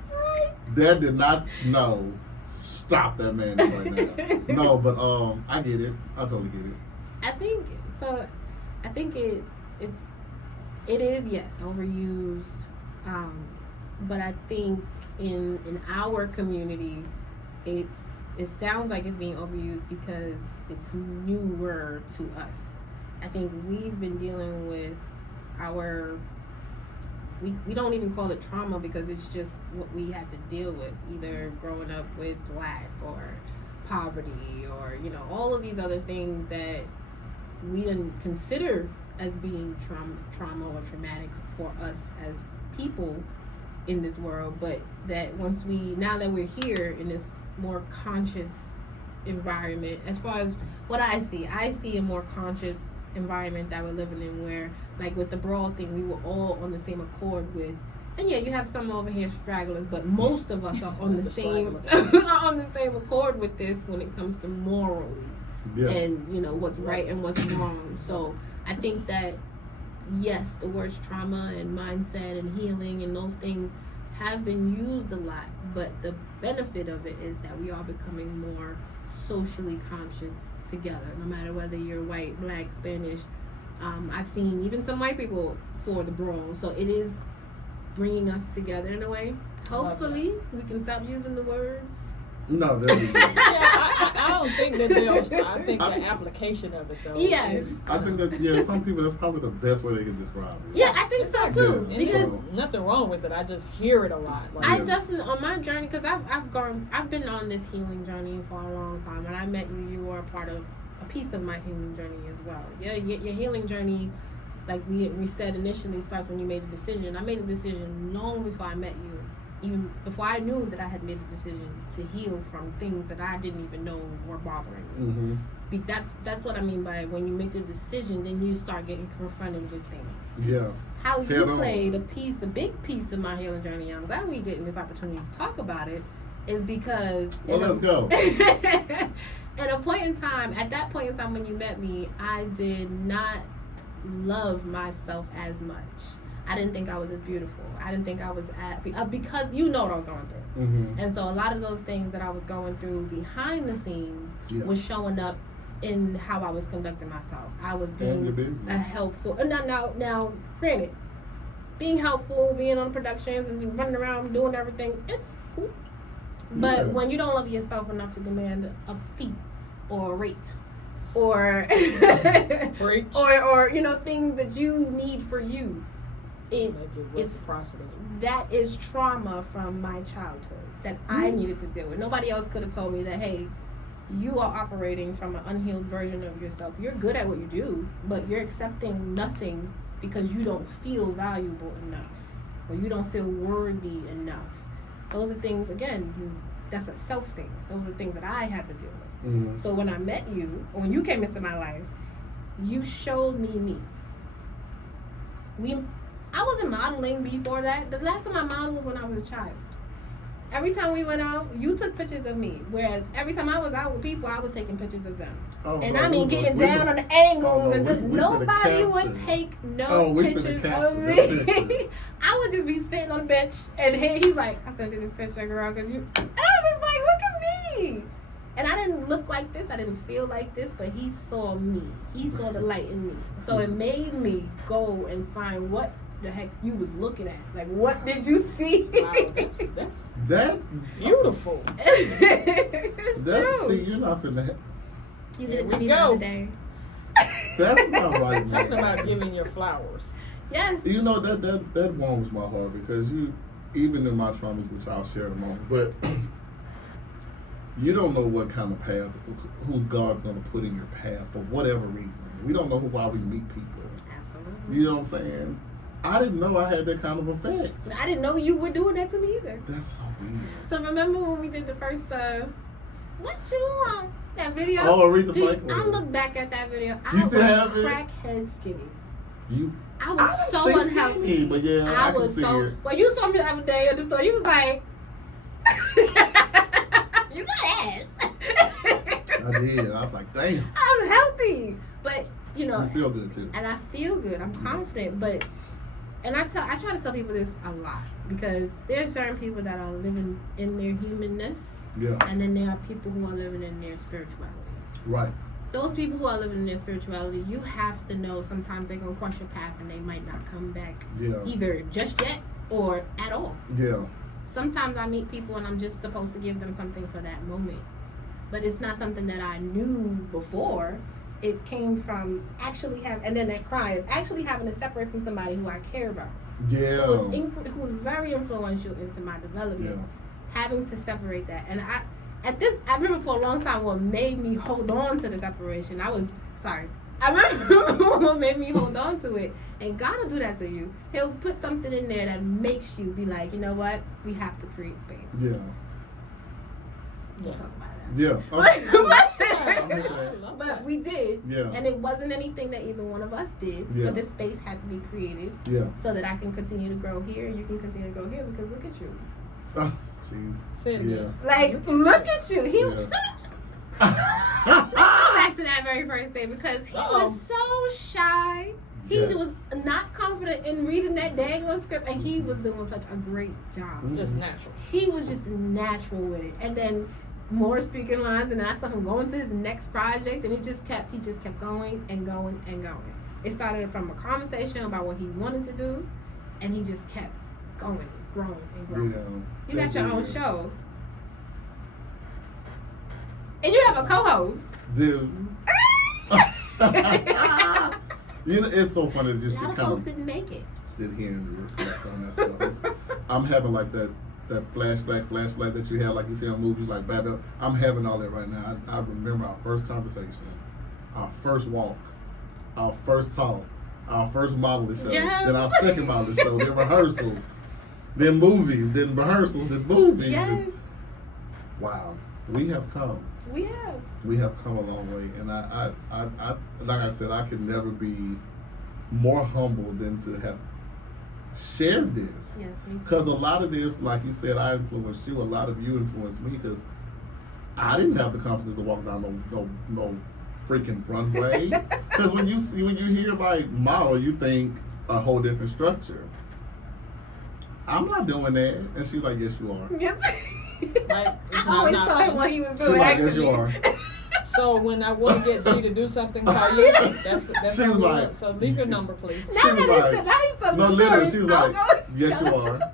That did not. No, stop that man right now. No, but I get it. I totally get it. I think so. I think it is, yes, overused. But I think in our community, it sounds like it's being overused because it's newer to us. I think we've been dealing with we don't even call it trauma because it's just what we had to deal with, either growing up with lack or poverty or all of these other things that we didn't consider as being trauma or traumatic for us as people in this world, but that now that we're here in this more conscious environment, as far as what I see a more conscious environment that we're living in, where like with the brawl thing, we were all on the same accord with, and yeah, you have some over here stragglers, but most of us are on the same accord with this when it comes to morally and what's right and what's wrong. So I think that yes, the words trauma and mindset and healing and those things have been used a lot, but the benefit of it is that we are becoming more socially conscious together, no matter whether you're white, black, Spanish. I've seen even some white people for the brawl, so it is bringing us together in a way. Hopefully we can stop using the words No, that'd be good. I don't think that they'll. I think the application of it though. Yes. Is, I think that some people that's probably the best way they can describe it. Yeah, I think so too. Yeah. Because So- nothing wrong with it. I just hear it a lot. Like, I definitely on my journey, because I've been on this healing journey for a long time. When I met you, you were a part of a piece of my healing journey as well. Your healing journey, like we said initially, starts when you made a decision. I made a decision long before I met you, even before I knew that I had made a decision to heal from things that I didn't even know were bothering me. Mm-hmm. That's what I mean by when you make the decision, then you start getting confronted with things. Yeah. How you Head on. played a big piece of my healing journey. I'm glad we getting this opportunity to talk about it. Is because Well, let's go. at that point in time when you met me, I did not love myself as much. I didn't think I was as beautiful. I didn't think I was because you know what I was going through. Mm-hmm. And so a lot of those things that I was going through behind the scenes was showing up in how I was conducting myself. I was being a helpful. Now, granted, being helpful, being on productions and running around doing everything, it's cool. But when you don't love yourself enough to demand a fee or a rate or or things that you need for you, it's reciprocity. That is trauma from my childhood that I needed to deal with. Nobody else could have told me that, hey, you are operating from an unhealed version of yourself. You're good at what you do, but you're accepting nothing because you don't feel valuable enough or you don't feel worthy enough. Those are things, again, that's a self thing. Those are things that I had to deal with. Mm-hmm. So when I met you, or when you came into my life, you showed me. I wasn't modeling before that. The last time I modeled was when I was a child. Every time we went out, you took pictures of me. Whereas every time I was out with people, I was taking pictures of them. And I mean, getting down on the angles. Nobody would take pictures of me. I would just be sitting on the bench, and he's like, I sent you this picture, girl, because you... And I was just like, look at me. And I didn't look like this. I didn't feel like this, but he saw me. He saw the light in me. So it made me go and find what the heck you was looking at. Like, what did you see? Wow, that's beautiful. It's true. See, you're not finna. You did it to me the other day. That's not right, man. Talking about giving your flowers. Yes. You know, that warms my heart because you, even in my traumas, which I'll share in a moment, but you don't know what kind of path, who's God's going to put in your path for whatever reason. We don't know why we meet people. Absolutely. You know what I'm saying? I didn't know I had that kind of effect. I didn't know you were doing that to me either. That's so weird. So remember when we did the first, what you want? That video? Oh, Aretha Franklin. I look back at that video. You still have it? Crackhead skinny. I I was so say unhealthy. skinny, but yeah, I was can see so. it. When you saw me the other day at the store, you was like, "You got ass." I did. I was like, damn. I'm healthy, but You feel good too. and I feel good. I'm confident, but and I try to tell people this a lot because there's certain people that are living in their humanness, Yeah. and then there are people who are living in their spirituality. Right. Those people who are living in their spirituality, you have to know sometimes they're gonna cross your path and they might not come back Yeah. either just yet or at all. Yeah. Sometimes I meet people and I'm just supposed to give them something for that moment, but it's not something that I knew before. It came from actually having to separate from somebody who I care about. Yeah. Who was very influential into my development. Yeah. Having to separate that, and I remember for a long time what made me hold on to the separation. I remember what made me hold on to it, and God will do that to you. He'll put something in there that makes you be like, you know what? We have to create space. Yeah. We'll talk about that. Yeah. But we did, Yeah. and it wasn't anything that either one of us did. Yeah. But this space had to be created, Yeah. so that I can continue to grow here, and you can continue to grow here. Because look at you, Oh, jeez. Say it Yeah. again. like look at you. He. Yeah. Let's go back to that very first day because he was so shy. He Yes. was not confident in reading that dang script, and he was doing such a great job. Just natural. He was just natural with it, and then more speaking lines, and then I saw him going to his next project, and he just kept going and going and going. It started from a conversation about what he wanted to do, and he just kept going, growing and growing. Yeah. You got your own show. have a co-host. Dude. You know, it's so funny to just A lot of kind folks of didn't make it. sit here and reflect on that stuff. I'm having like that flashback that you have, like you see on movies like Bad. I'm having all that right now. I remember our first conversation, our first walk, our first talk, our first modeling show, Yes. then our second modeling show, then rehearsals, then movies, then rehearsals, then movies. Yes, Wow, we have come. we have. We have come a long way, and I like I said, I could never be more humble than to have shared this. Yes, me too. Because a lot of this, like you said, I influenced you. A lot of you influenced me because I didn't have the confidence to walk down no freaking runway. Because when you hear like model, you think a whole different structure. I'm not doing that, and she's like, yes, you are. Yes. Like, it's I always not told him what he was She's doing. like, yes, Actually, you are. So when I want to get G to do something, call you. That's She how was we like- look. So leave your number, please. now She was that like- now he's telling No, the literally, story. she was I like, always yes, you telling- are.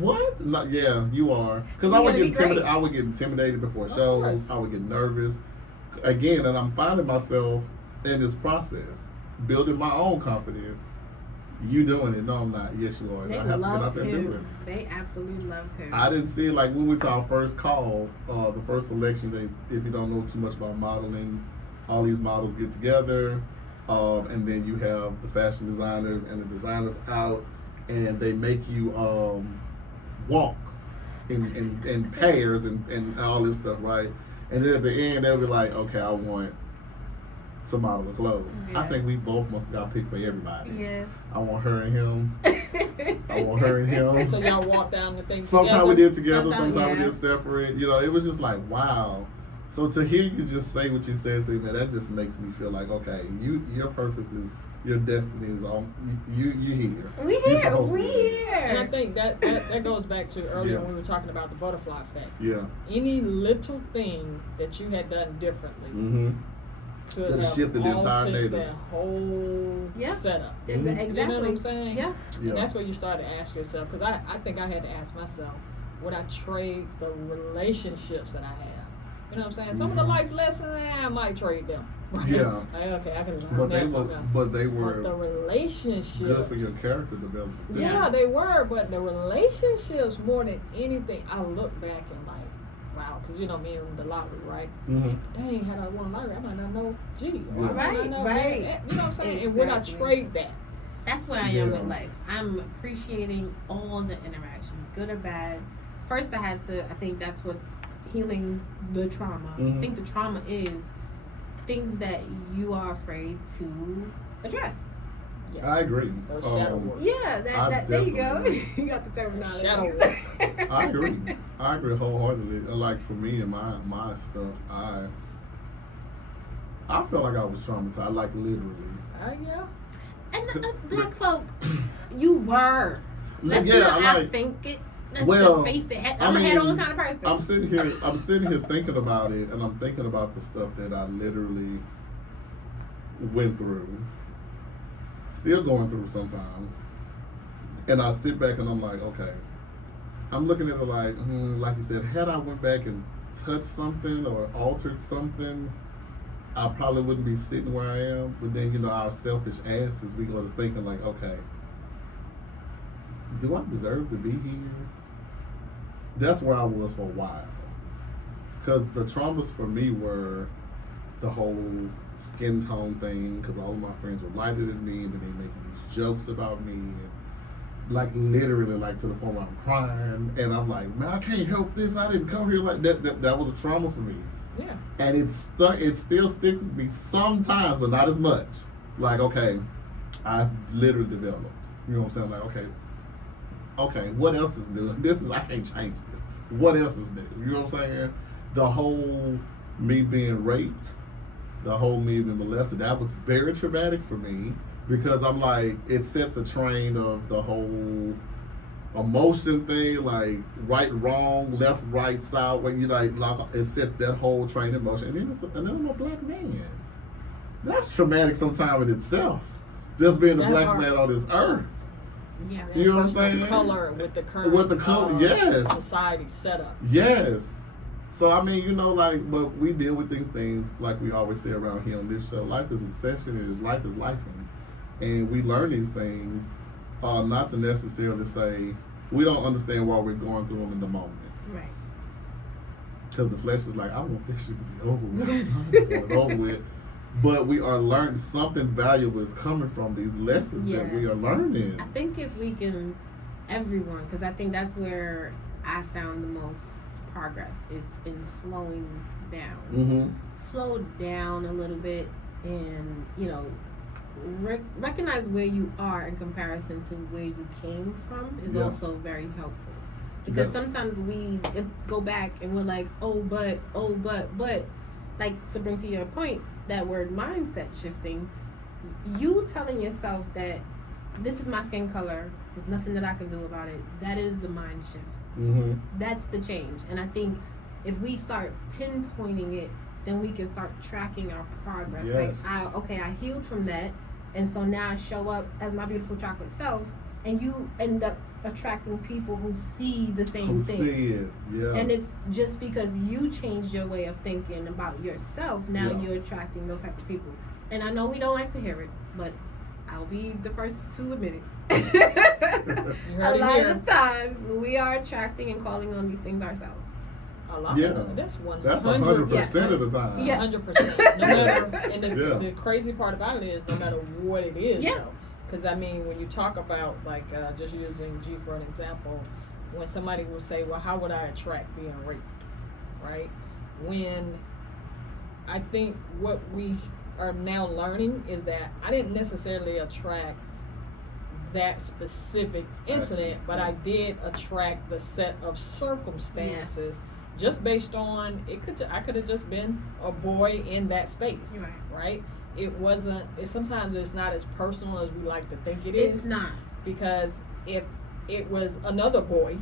What? Not, yeah, you are. Because I You're would gonna get be great. intimidated. I would get intimidated before Of shows. course. I would get nervous. Again, and I'm finding myself in this process, building my own confidence. You doing it? No, I'm not. Yes, you are. They I have to get out loved there and do it. him. They absolutely loved him. I didn't see it like we went to our first call, the first selection. They, if you don't know too much about modeling, all these models get together, and then you have the fashion designers and the designers out, and they make you walk in pairs and all this stuff, right? And then at the end, they'll be like, okay, I want to model the clothes. Yeah. I think we both must have got picked for everybody. Yes. I want her and him. I want her and him. So y'all walk down the thing Sometimes together. we did together, Sometimes, sometimes we yeah. did separate. You know, it was just like, wow. So to hear you just say what you said to me, man, that just makes me feel like, okay, your purpose is, your destiny is on, you here. We You're here. supposed to We be. And I here. think that goes back to earlier Yeah. when we were talking about the butterfly effect. Yeah. Any little thing that you had done differently Mm-hmm. could Could've have shifted the entire altered narrative. that whole Yeah. setup. Mhm. Exactly. You know what I'm saying? Yeah. Yeah. And that's where you start to ask yourself, because I think I had to ask myself, would I trade the relationships that I have? You know what I'm saying? Some of the Mhm. life lessons, I might trade them. Yeah. Like, okay, I can learn But that they from were, them. but they But the were relationships. good for your character development too. Yeah, they were, but the relationships more than anything, I look back and like, wow, because you know me and the lottery, right? Mm-hmm. Dang, had I won lottery, I might not know G. Or Yeah. I might Right, not know right. that. You know what I'm saying? And would I Exactly. trade that? That's where I am Yeah. with life. I'm appreciating all the interactions, good or bad. First, I think that's what healing the trauma. I Mhm. think the trauma is things that you are afraid to address. I agree. Those shadow Um, work. Yeah, I there you go. definitely- You got the terminology. Shadow I agree. I agree wholeheartedly. Like for me and my stuff, I felt like I was traumatized, like literally. Yeah. And black folk, you were. Let's Yeah, not I like. think it. Let's Well, just face it. I I'm a mean, head-on kind of person. I'm sitting here thinking about it, and I'm thinking about the stuff that I literally went through, still going through sometimes. And I sit back and I'm like, okay, I'm looking at it like you said, had I went back and touched something or altered something, I probably wouldn't be sitting where I am. But then, you know, our selfish asses, we go to thinking like, okay, do I deserve to be here? That's where I was for a while. Because the traumas for me were the whole skin tone thing, because all of my friends were lighter than me, and then they making these jokes about me, and like literally like to the point where I'm crying, and I'm like, man, I can't help this. I didn't come here like that. That was a trauma for me. Yeah. And it still sticks with me sometimes, but not as much. Like, okay, I literally developed. You know what I'm saying? Like, okay, what else is new? I can't change this. What else is new? You know what I'm saying? The whole me being raped, the whole me being molested, that was very traumatic for me, because I'm like, it sets a train of the whole emotion thing, like right, wrong, left, right, side, where you like, it sets that whole train of motion. And then I'm a black man. That's traumatic sometime in itself. Just being a That black part. man on this earth. Yeah. You know what I'm Personal saying? Color with the current With the color, yes. society setup. Yes. So I mean, like, but we deal with these things like we always say around here on this show. Life is a session, life is life, and we learn these things, not to necessarily say we don't understand why we're going through them in the moment. Right. Because the flesh is like, I want this shit to be over with. I just want it over with. But we are learning something valuable is coming from these lessons that we are learning. I think if we can, everyone, because I think that's where I found the most progress is in slowing down. Mm-hmm. Slow down a little bit and, recognize where you are in comparison to where you came from is also very helpful. Because sometimes we go back and we're like, but, like, to bring to your point, that word mindset shifting, you telling yourself that this is my skin color, there's nothing that I can do about it, that is the mind shift. Mm-hmm. That's the change. And I think if we start pinpointing it, then we can start tracking our progress. Yes. Like, I healed from that, and so now I show up as my beautiful chocolate self, and you end up attracting people who see the same thing. See it, yeah. And it's just because you changed your way of thinking about yourself, now you're attracting those type of people. And I know we don't like to hear it, but I'll be the first to admit it. A lot of the times we are attracting and calling on these things ourselves. A lot of that's 100%. That's 100% of the time. 100%. No matter, and the crazy part about it is no matter what it is, though. Because I mean, when you talk about like just using G for an example, when somebody will say, "Well, how would I attract being raped?" Right? When I think what we are now learning is that I didn't necessarily attract that specific incident, but I did attract the set of circumstances just based on I could have just been a boy in that space, right? It wasn't. Sometimes it's not as personal as we like to think it is. It's not, because if it was another boy,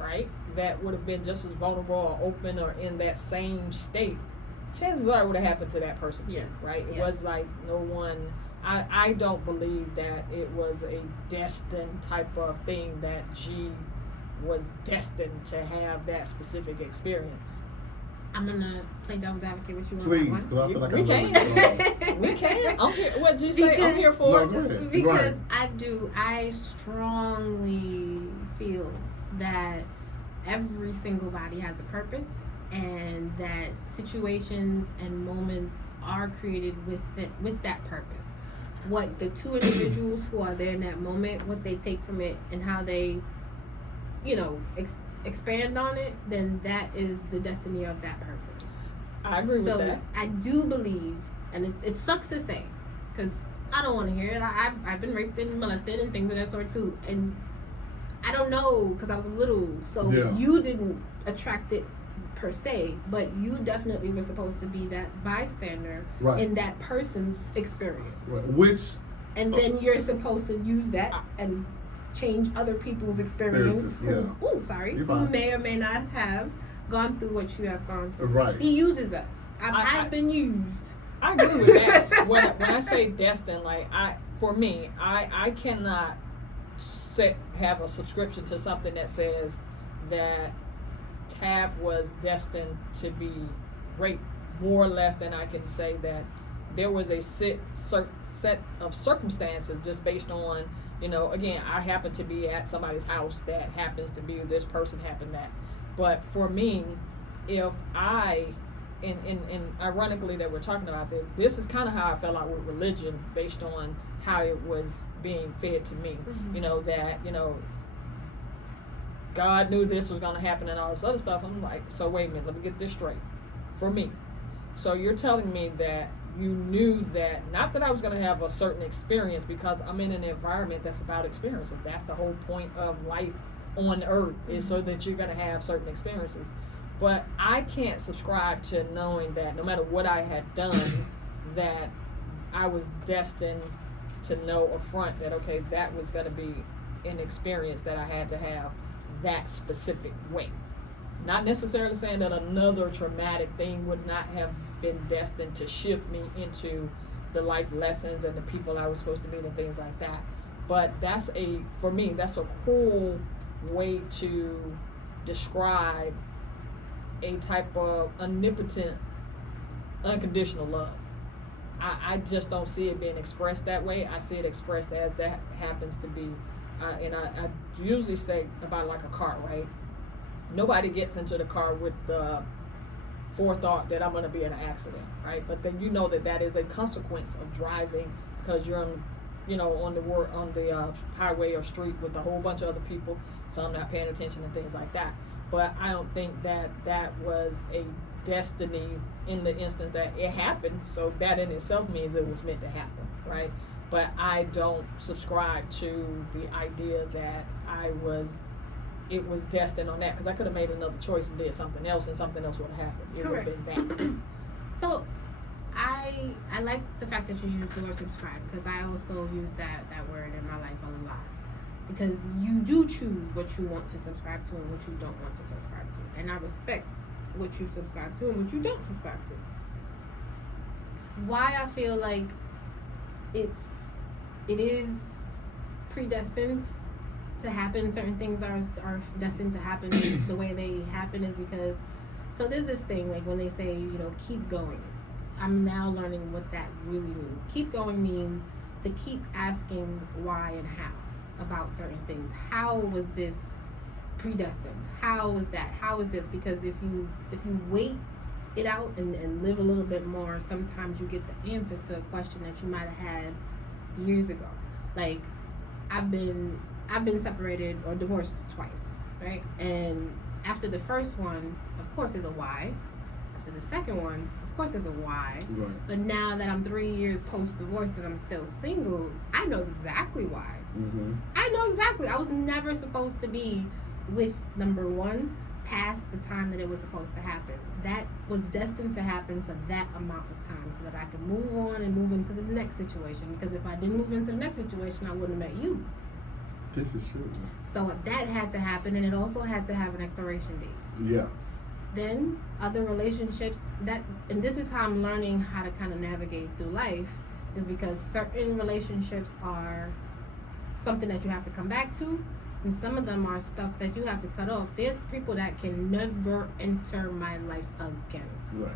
right, that would have been just as vulnerable or open or in that same state, chances are it would have happened to that person too, right? It was like no one. I don't believe that it was a destined type of thing that G was destined to have that specific experience. I'm gonna play devil's advocate with you on Please, that because I feel like we can. We can. I'm here. What G say? I'm here for it. Because I strongly feel that every single body has a purpose, and that situations and moments are created with that purpose. What the two individuals who are there in that moment, what they take from it, and how they, expand on it, then that is the destiny of that person. I agree with that. I do believe, and it sucks to say, because I don't want to hear it. I've been raped and molested and things of that sort too, and I don't know because I was little, so you didn't attract it per se, but you definitely were supposed to be that bystander in that person's experience. And then you're supposed to use that and change other people's experience who may or may not have gone through what you have gone through. Right. He uses us. I've been used. I agree with that. when I say destined, like I cannot have a subscription to something that says that Tab was destined to be raped more or less than I can say that there was a set of circumstances just based on, again, I happen to be at somebody's house that happens to be this person happened that. But for me, if and ironically that we're talking about this is kind of how I felt like with religion based on how it was being fed to me. Mm-hmm. God knew this was going to happen and all this other stuff. I'm like, so wait a minute, let me get this straight. For me. So you're telling me that you knew that, not that I was going to have a certain experience because I'm in an environment that's about experiences. That's the whole point of life on earth is so that you're going to have certain experiences. But I can't subscribe to knowing that no matter what I had done, that I was destined to know up front that, okay, that was going to be an experience that I had to have that specific way. Not necessarily saying that another traumatic thing would not have been destined to shift me into the life lessons and the people I was supposed to meet and things like that. But for me, that's a cool way to describe a type of omnipotent, unconditional love. I just don't see it being expressed that way. I see it expressed as that happens to be, and I usually say about like a car, right? Nobody gets into the car with the forethought that I'm going to be in an accident, right? But then you know that is a consequence of driving because you're on, on the highway or street with a whole bunch of other people, some not paying attention and things like that. But I don't think that was a destiny in the instant that it happened. So that in itself means it was meant to happen, right? But I don't subscribe to the idea that it was destined on that, because I could have made another choice and did something else, and something else would have happened. It would have been bad. So, I like the fact that you use the word subscribe, because I also use that word in my life a lot. Because you do choose what you want to subscribe to and what you don't want to subscribe to, and I respect what you subscribe to and what you don't subscribe to. Why I feel like it is predestined to happen, certain things are destined to happen the way they happen, is because, so there's this thing, like when they say, keep going. I'm now learning what that really means. Keep going means to keep asking why and how about certain things. How was this predestined? How was that? How is this? Because if you wait it out and live a little bit more, sometimes you get the answer to a question that you might have had years ago. Like, I've been separated or divorced twice, right? And after the first one, of course there's a why. After the second one, of course there's a why. Right. But now that I'm 3 years post-divorce and I'm still single, I know exactly why. Mm-hmm. I know exactly. I was never supposed to be with number one past the time that it was supposed to happen. That was destined to happen for that amount of time so that I could move on and move into the next situation. Because if I didn't move into the next situation, I wouldn't have met you. This is true. So that had to happen, and it also had to have an expiration date. Yeah. Then other relationships, and this is how I'm learning how to kind of navigate through life, is because certain relationships are something that you have to come back to, and some of them are stuff that you have to cut off. There's people that can never enter my life again. Right.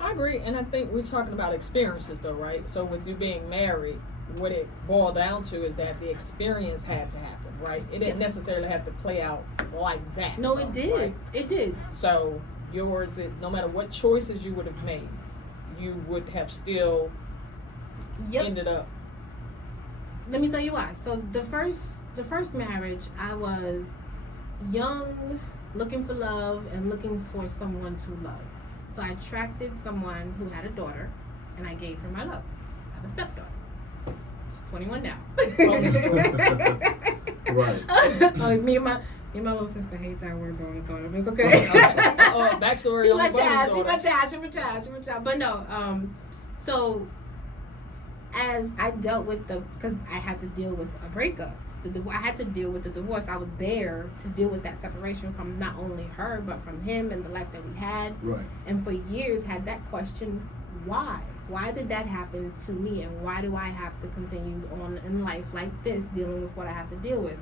I agree, and I think we're talking about experiences though, right? So with you being married, what it boiled down to is that the experience had to happen, right? It didn't necessarily have to play out like that. No, though, it did. Right? It did. So yours, no matter what choices you would have made, you would have still ended up. Let me tell you why. So the first marriage, I was young, looking for love and looking for someone to love. So I attracted someone who had a daughter, and I gave her my love. I have a stepdaughter. She's 21 now. Right. Me and my little sister hate that word bonus daughter, but it's okay. Backstory. She on my the bonus child. daughter. She my child. But no. So as I dealt with because I had to deal with a breakup. I had to deal with the divorce. I was there to deal with that separation from not only her, but from him and the life that we had. Right. And for years had that question, why? Why did that happen to me? And why do I have to continue on in life like this, dealing with what I have to deal with?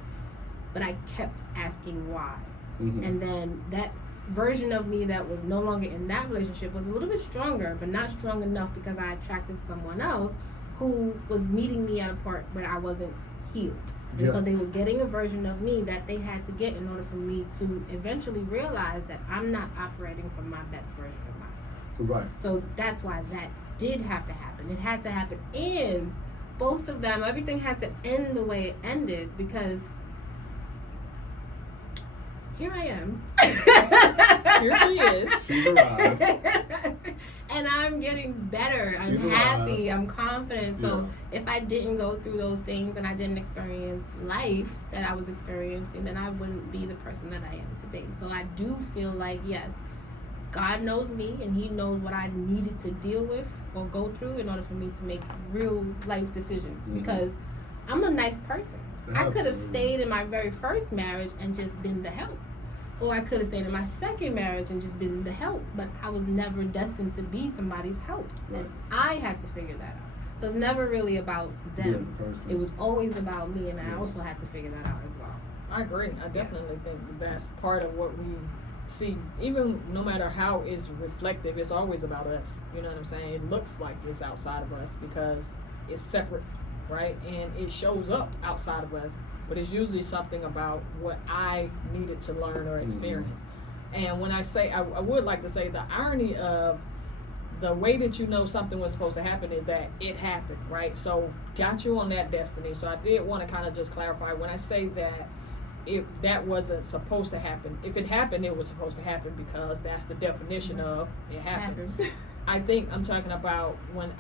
But I kept asking why. Mm-hmm. And then that version of me that was no longer in that relationship was a little bit stronger, but not strong enough because I attracted someone else who was meeting me at a part where I wasn't healed. And Yeah. so they were getting a version of me that they had to get in order for me to eventually realize that I'm not operating from my best version of myself. Right. So that's why that did have to happen. It had to happen. And both of them, everything had to end the way it ended, because here I am. Here she is. She's arrived. And I'm getting better. I'm She's happy. alive. I'm confident. So if I didn't go through those things and I didn't experience life that I was experiencing, then I wouldn't be the person that I am today. So I do feel like, yes, God knows me and He knows what I needed to deal with or go through in order for me to make real life decisions. Mm-hmm. Because I'm a nice person. I could have Absolutely. stayed in my very first marriage and just been the help. Or I could have stayed in my second marriage and just been the help, but I was never destined to be somebody's help. Right. And I had to figure that out. So it's never really about them. Being the person. It was always about me, and I Yeah. also had to figure that out as well. I agree. I definitely think that's part of what we see, even no matter how it's reflective, it's always about us. You know what I'm saying? It looks like it's outside of us because it's separate, right? And it shows up outside of us, but it's usually something about what I needed to learn or experience. And when I say, I would like to say the irony of the way that you know something was supposed to happen is that it happened, right? So got you on that destiny. So I did want to kind of just clarify when I say that if that wasn't supposed to happen, if it happened, it was supposed to happen because that's the definition of it happened. I think I'm talking about when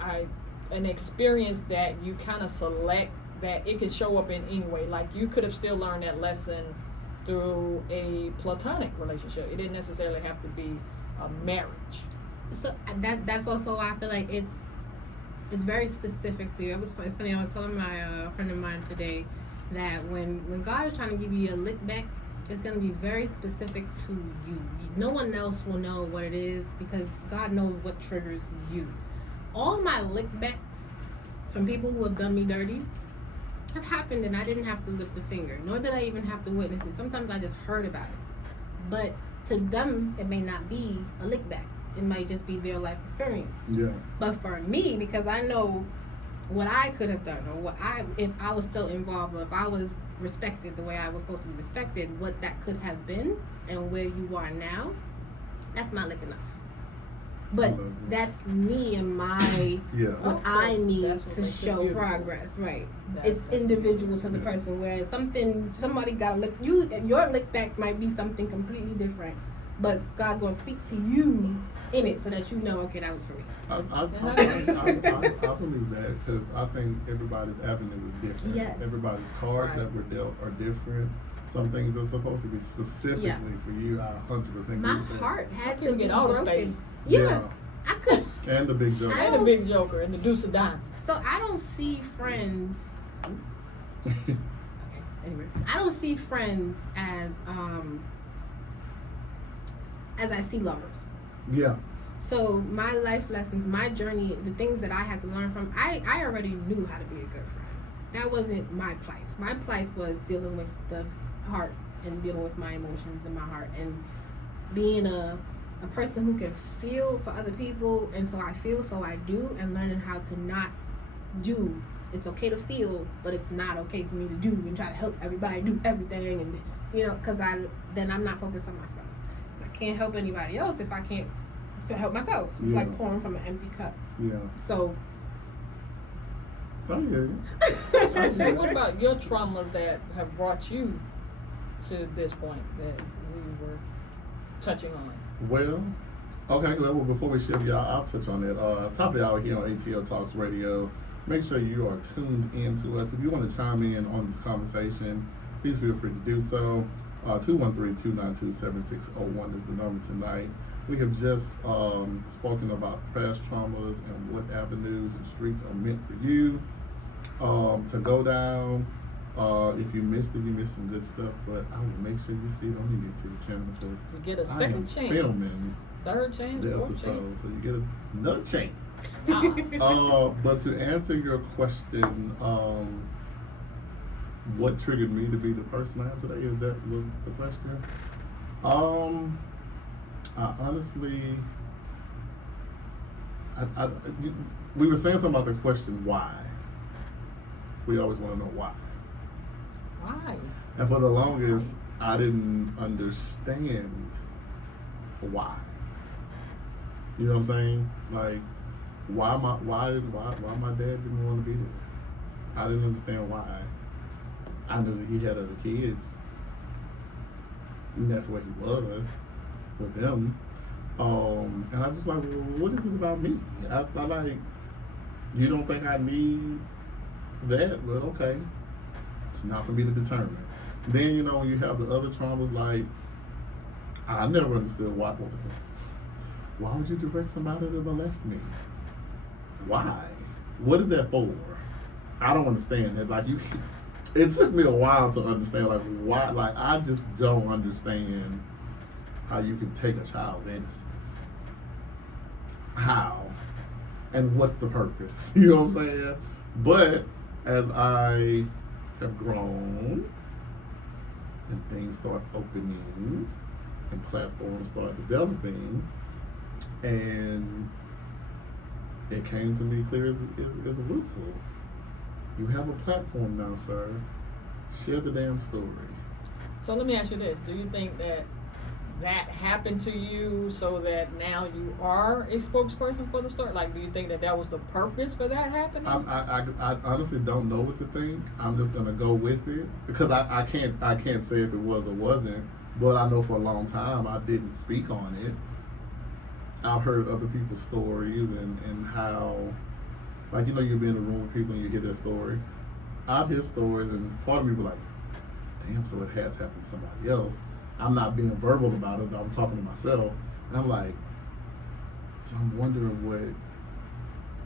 an experience that you kind of select that it could show up in any way. Like you could have still learned that lesson through a platonic relationship. It didn't necessarily have to be a marriage. So that's also why I feel like it's very specific to you. It's funny. I was telling my friend of mine today that when God is trying to give you a lick back, it's going to be very specific to you. No one else will know what it is because God knows what triggers you. All my lick backs from people who have done me dirty have happened, and I didn't have to lift a finger, nor did I even have to witness it. Sometimes I just heard about it, but to them it may not be a lick back. It might just be their life experience. Yeah. But for me, because I know what I could have done, or if I was still involved, or if I was respected the way I was supposed to be respected, what that could have been, and where you are now, that's not lick enough. But that's me and my what I need to show progress, right? It's individual to the person. Whereas somebody got to lick you. Your lick back might be something completely different, but God gonna speak to you in it so that you know, okay, that was for me. I believe that because I think everybody's avenue is different. Yes. Everybody's cards that were dealt are different. Some things are supposed to be specifically for you. I 100% My agree with heart that. had to be all the broken. spades. Yeah, I could. And the big joker. And the big joker and the deuce of diamonds. So I don't see friends. Okay. Anyway, I don't see friends as I see lovers. Yeah. So my life lessons, my journey, the things that I had to learn from, I already knew how to be a good friend. That wasn't my plight. My plight was dealing with the heart and dealing with my emotions in my heart and being a person who can feel for other people. And so I feel, so I do, and learning how to not do. It's okay to feel, but it's not okay for me to do and try to help everybody do everything. And, because then I'm not focused on myself. I can't help anybody else if I can't help myself. It's like pouring from an empty cup. Yeah. So. Oh yeah. So what about your traumas that have brought you to this point that we were touching on? Well, before we shift, y'all, I'll touch on that. Top of the hour here on ATL Talks Radio. Make sure you are tuned in to us. If you want to chime in on this conversation, please feel free to do so. 213-292-7601 is the number tonight. We have just spoken about past traumas and what avenues and streets are meant for you to go down. If you missed it, you missed some good stuff, but I will make sure you see it on the YouTube channel because you get a second chance, filming third chance, the fourth episode, chance. so you get another chance. But to answer your question, what triggered me to be the person I am today? Is that was the question? I honestly, we were saying something about the question why. We always want to know why. Why? And for the longest, I didn't understand why. You know what I'm saying? Like, why my dad didn't want to be there. I didn't understand why. I knew that he had other kids. And that's where he was with them. And I just like, well, what is it about me? I like, you don't think I need that? Well, okay. It's not for me to determine. Then, when you have the other traumas, like, I never understood why would you direct somebody to molest me? Why? What is that for? I don't understand that. Like, it took me a while to understand, like, why. Like, I just don't understand how you can take a child's innocence. How? And what's the purpose? You know what I'm saying? But as I have grown and things start opening, and platforms start developing, and it came to me clear as a whistle. You have a platform now, sir. Share the damn story. So let me ask you this: do you think that happened to you so that now you are a spokesperson for the store? Like, do you think that was the purpose for that happening? I honestly don't know what to think. I'm just gonna go with it because I can't say if it was or wasn't. But I know for a long time I didn't speak on it. I've heard other people's stories and how, like, you be in a room with people and you hear their story. I'd hear stories and part of me was like, damn, so it has happened to somebody else. I'm not being verbal about it, but I'm talking to myself. And I'm like, so I'm wondering what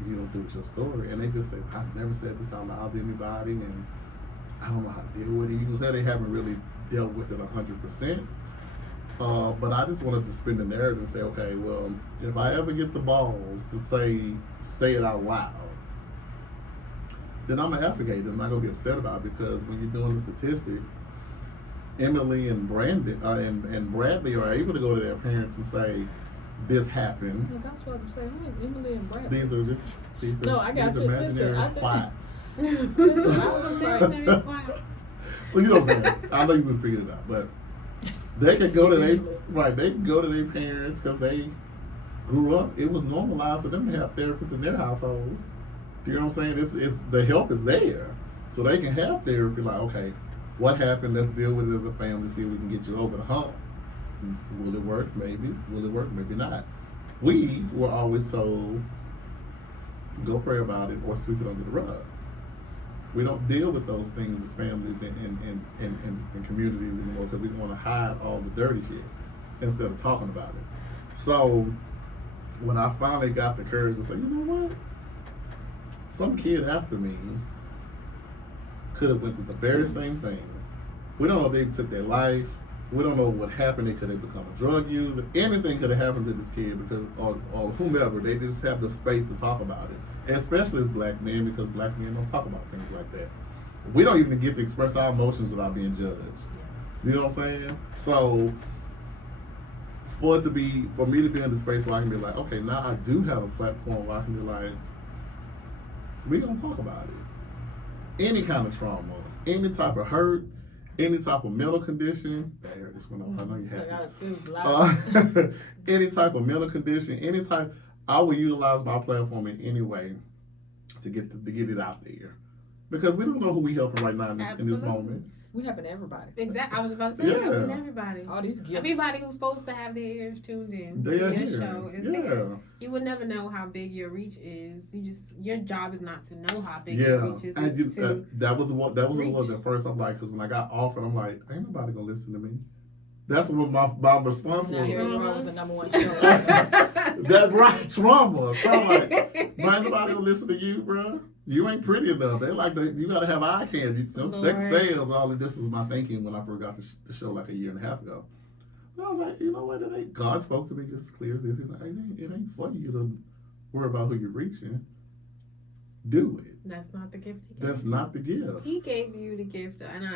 you don't do with your story. And they just say, I've never said this out loud to anybody and I don't know how to deal with it. You can say they haven't really dealt with it 100%. But I just wanted to spin the narrative and say, okay, well, if I ever get the balls to say it out loud, then I'm gonna advocate it. I'm not gonna be upset about it because when you're doing the statistics, Emily and Brandon and Bradley are able to go to their parents and say, "This happened." Look, I was about to say, hey, Emily and Bradley. These are No, I got you. imaginary Listen, plots. Listen, I was just like, So you know what I'm saying? I know you've been figuring it out, but they can go to they can go to their parents because they grew up. It was normalized for them to have therapists in their household. You know what I'm saying? It's the help is there, so they can have therapy. Like, okay, what happened? Let's deal with it as a family. See if we can get you over the hump. Will it work? Maybe. Will it work? Maybe not. We were always told, go pray about it or sweep it under the rug. We don't deal with those things as families and communities anymore because we want to hide all the dirty shit instead of talking about it. So when I finally got the courage to say, you know what? Some kid after me could have went through the very same thing. We don't know if they took their life. We don't know what happened. They could have become a drug user. Anything could have happened to this kid because, or whomever. They just have the space to talk about it. And especially as black men, because black men don't talk about things like that. We don't even get to express our emotions without being judged. You know what I'm saying? So for me to be in the space where I can be like, okay, now I do have a platform where I can be like, we gonna talk about it. Any kind of trauma, any type of hurt, any type of mental condition. I heard this one. I know you have. Any type of mental condition, I will utilize my platform in any way to get it out there, because we don't know who we helping right now in this moment. We happen to everybody. Exactly. I was about to say, it happen to everybody. All these gifts. Everybody who's supposed to have their ears tuned in they to are your here. show is there. You would never know how big your reach is. Your job is not to know how big your reach is. And that was what a little at first. I'm like, because when I got offered, I'm like, ain't nobody gonna listen to me. That's what my response was. Now you're wrong with the number one show. That's right, trauma. So I'm like, ain't nobody gonna listen to you, bro. You ain't pretty enough. They like you gotta have eye candy. Sex sales. All of this is my thinking when I first got the show like a year and a half ago. And I was like, you know what? God spoke to me just as clear as this. He's like, it ain't for you to worry about who you're reaching. Do it. That's not the gift he gave. That's not the gift. He gave you the gift, and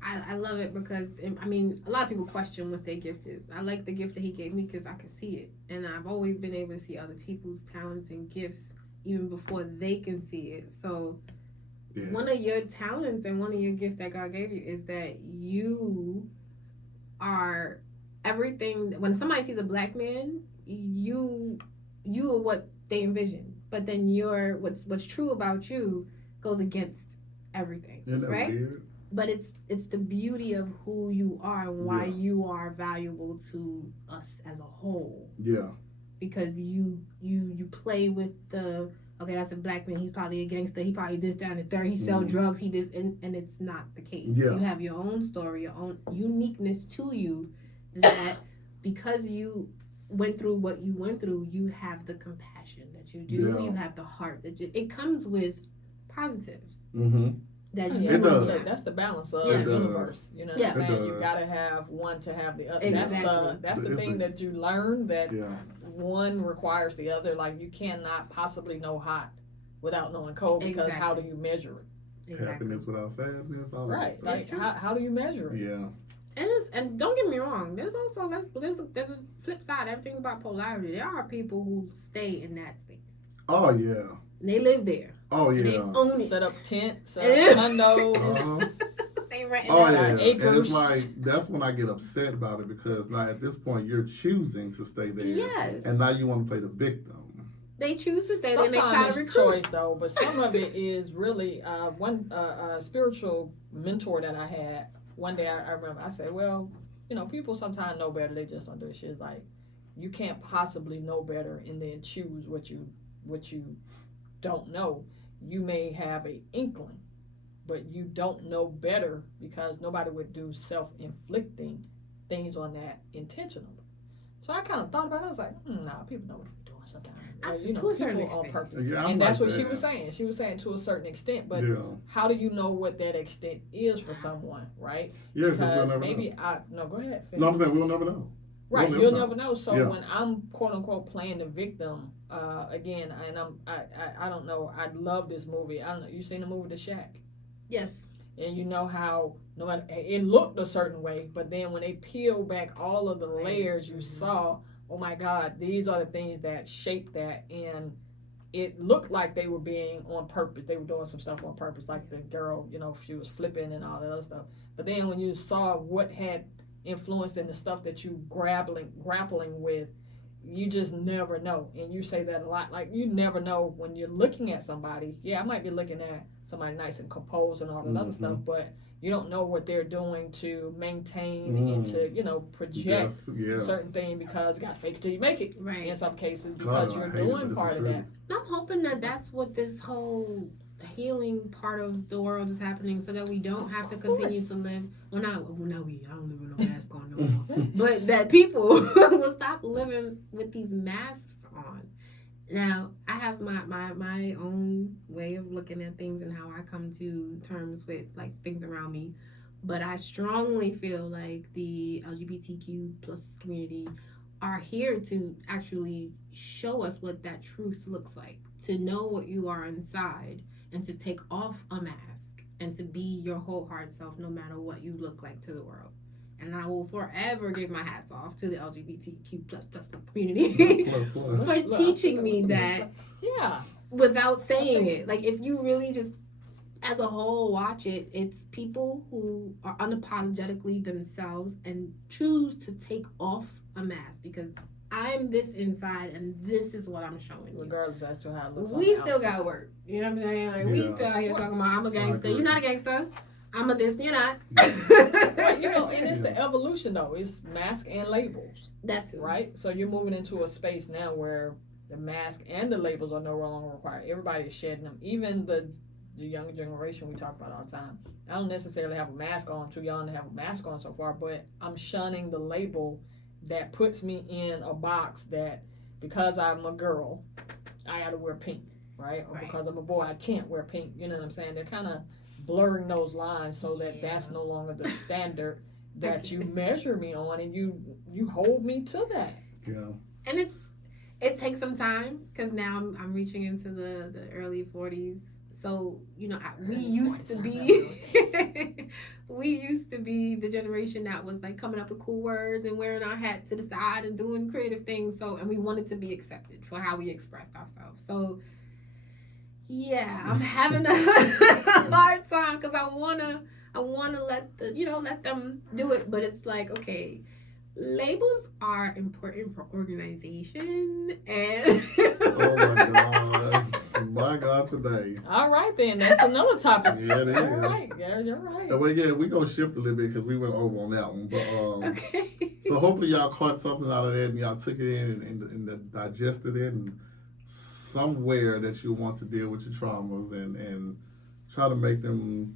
I love it because, I mean, a lot of people question what their gift is. I like the gift that he gave me because I can see it. And I've always been able to see other people's talents and gifts even before they can see it. So one of your talents and one of your gifts that God gave you is that you are everything. When somebody sees a black man, you are what they envision. But then what's true about you goes against everything. Isn't that right? weird? But it's the beauty of who you are and why you are valuable to us as a whole. Yeah. Because you play with okay, that's a black man, he's probably a gangster, he probably this, down, and third, he sell drugs, he this, and it's not the case. Yeah. You have your own story, your own uniqueness to you, that because you went through what you went through, you have the compassion that you do, you have the heart that it comes with positives. Mm-hmm. It does. That's the balance of the universe. You know what I'm saying? You gotta have one to have the other. Exactly. That's the thing that you learn, that one requires the other. Like, you cannot possibly know hot without knowing cold, because how do you measure it? Happiness without sadness. All right. That like, how do you measure it? Yeah. And don't get me wrong. There's also there's a flip side. Everything about polarity. There are people who stay in that space. Oh yeah. And they live there. Oh And they yeah. own it. Set up tents, condos. They rent Oh out yeah. And acres. it's like that's when I get upset about it because now at this point you're choosing to stay there. Yes. And now you want to play the victim. They choose to stay there and they try Sometimes to it's recruit. choice though, but some of it is really one spiritual mentor that I had. One day I remember I said, well, people sometimes know better. They just don't do it. She's like, you can't possibly know better and then choose what you don't know. You may have an inkling, but you don't know better because nobody would do self-inflicting things on that intentionally. So I kind of thought about it. I was like, nah, people know what they're doing sometimes. To a certain People on extent. purpose. Yeah, I'm and that's like what she that. was saying. She was saying to a certain extent, but Yeah. how do you know what that extent is for someone, right? Yeah, because we'll Because never maybe know. go ahead. Finish. No, I'm saying we'll never know. Right, We'll you'll never never know. So Yeah. when I'm quote unquote playing the victim, again, and I don't know. I love this movie. I don't know. You seen the movie The Shack? Yes. And you know how no matter it looked a certain way, but then when they peel back all of the layers, you saw, oh my God, these are the things that shaped that, and it looked like they were being on purpose. They were doing some stuff on purpose, like the girl, she was flipping and all that other stuff. But then when you saw what had influenced in the stuff that you grappling with, you just never know. And you say that a lot, like you never know when you're looking at somebody. Yeah, I might be looking at somebody nice and composed and all that other stuff, but you don't know what they're doing to maintain and to project certain thing, because you got to fake it till you make it. Right. In some cases, because you're doing part of that. I'm hoping that that's what this whole healing part of the world is happening, so that we don't have to continue to live. I don't live with no mask on no more. But that people will stop living with these masks on. Now, I have my own way of looking at things and how I come to terms with like things around me. But I strongly feel like the LGBTQ plus community are here to actually show us what that truth looks like, to know what you are inside, and to take off a mask and to be your whole heart self no matter what you look like to the world. And I will forever give my hats off to the LGBTQ plus community for teaching me that without saying it. Like, if you really just as a whole watch it, it's people who are unapologetically themselves and choose to take off a mask because I'm this inside and this is what I'm showing you. Regardless as to how it looks. We still got work. You know what I'm saying? Like, we still out here talking about I'm a gangster. You're not a gangster. I'm a this, you're not. Right, and it's the evolution though. It's mask and labels. That's it. Right? So you're moving into a space now where the mask and the labels are no longer required. Everybody is shedding them. Even the younger generation we talk about all the time. I don't necessarily have a mask on. I'm too young to have a mask on so far, but I'm shunning the label that puts me in a box that because I'm a girl, I gotta wear pink, right? Or because I'm a boy, I can't wear pink. You know what I'm saying? They're kind of blurring those lines so that that's no longer the standard that you measure me on, and you hold me to that. Yeah. And it takes some time because now I'm reaching into the early 40s. So, we used to be the generation that was like coming up with cool words and wearing our hat to the side and doing creative things. So, and we wanted to be accepted for how we expressed ourselves. So, yeah, I'm having a hard time because I wanna let them do it, but it's like, okay, labels are important for organization and my God today. All right then, that's another topic. Yeah, it is. You're right. Yeah, you're right. Well, yeah, we gonna shift a little bit because we went over on that one, but okay. So hopefully y'all caught something out of that and y'all took it in and digested it, and somewhere that you want to deal with your traumas and try to make them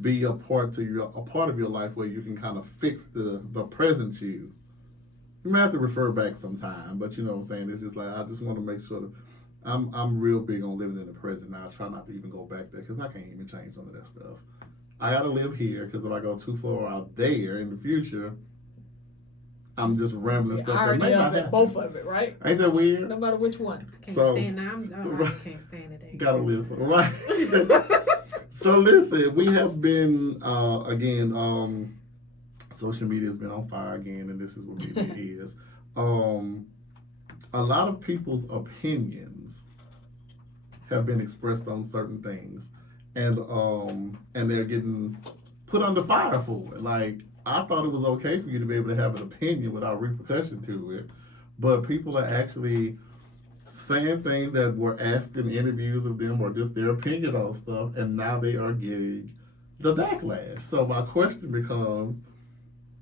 be a part of your life where you can kind of fix the present you. You may have to refer back sometime, but you know what I'm saying? It's just like, I just want to make sure that I'm real big on living in the present now. I try not to even go back there because I can't even change some of that stuff. I got to live here because if I go too far out there in the future, I'm just rambling stuff that may not happen. Both of it, right? Ain't that weird? No matter which one. I can't stand it. Gotta live for it, right? So listen, we have been social media has been on fire again, and this is what media is. A lot of people's opinions have been expressed on certain things, and they're getting put under fire for it. Like, I thought it was okay for you to be able to have an opinion without repercussion to it, but people are actually saying things that were asked in interviews of them or just their opinion on stuff, and now they are getting the backlash. So my question becomes,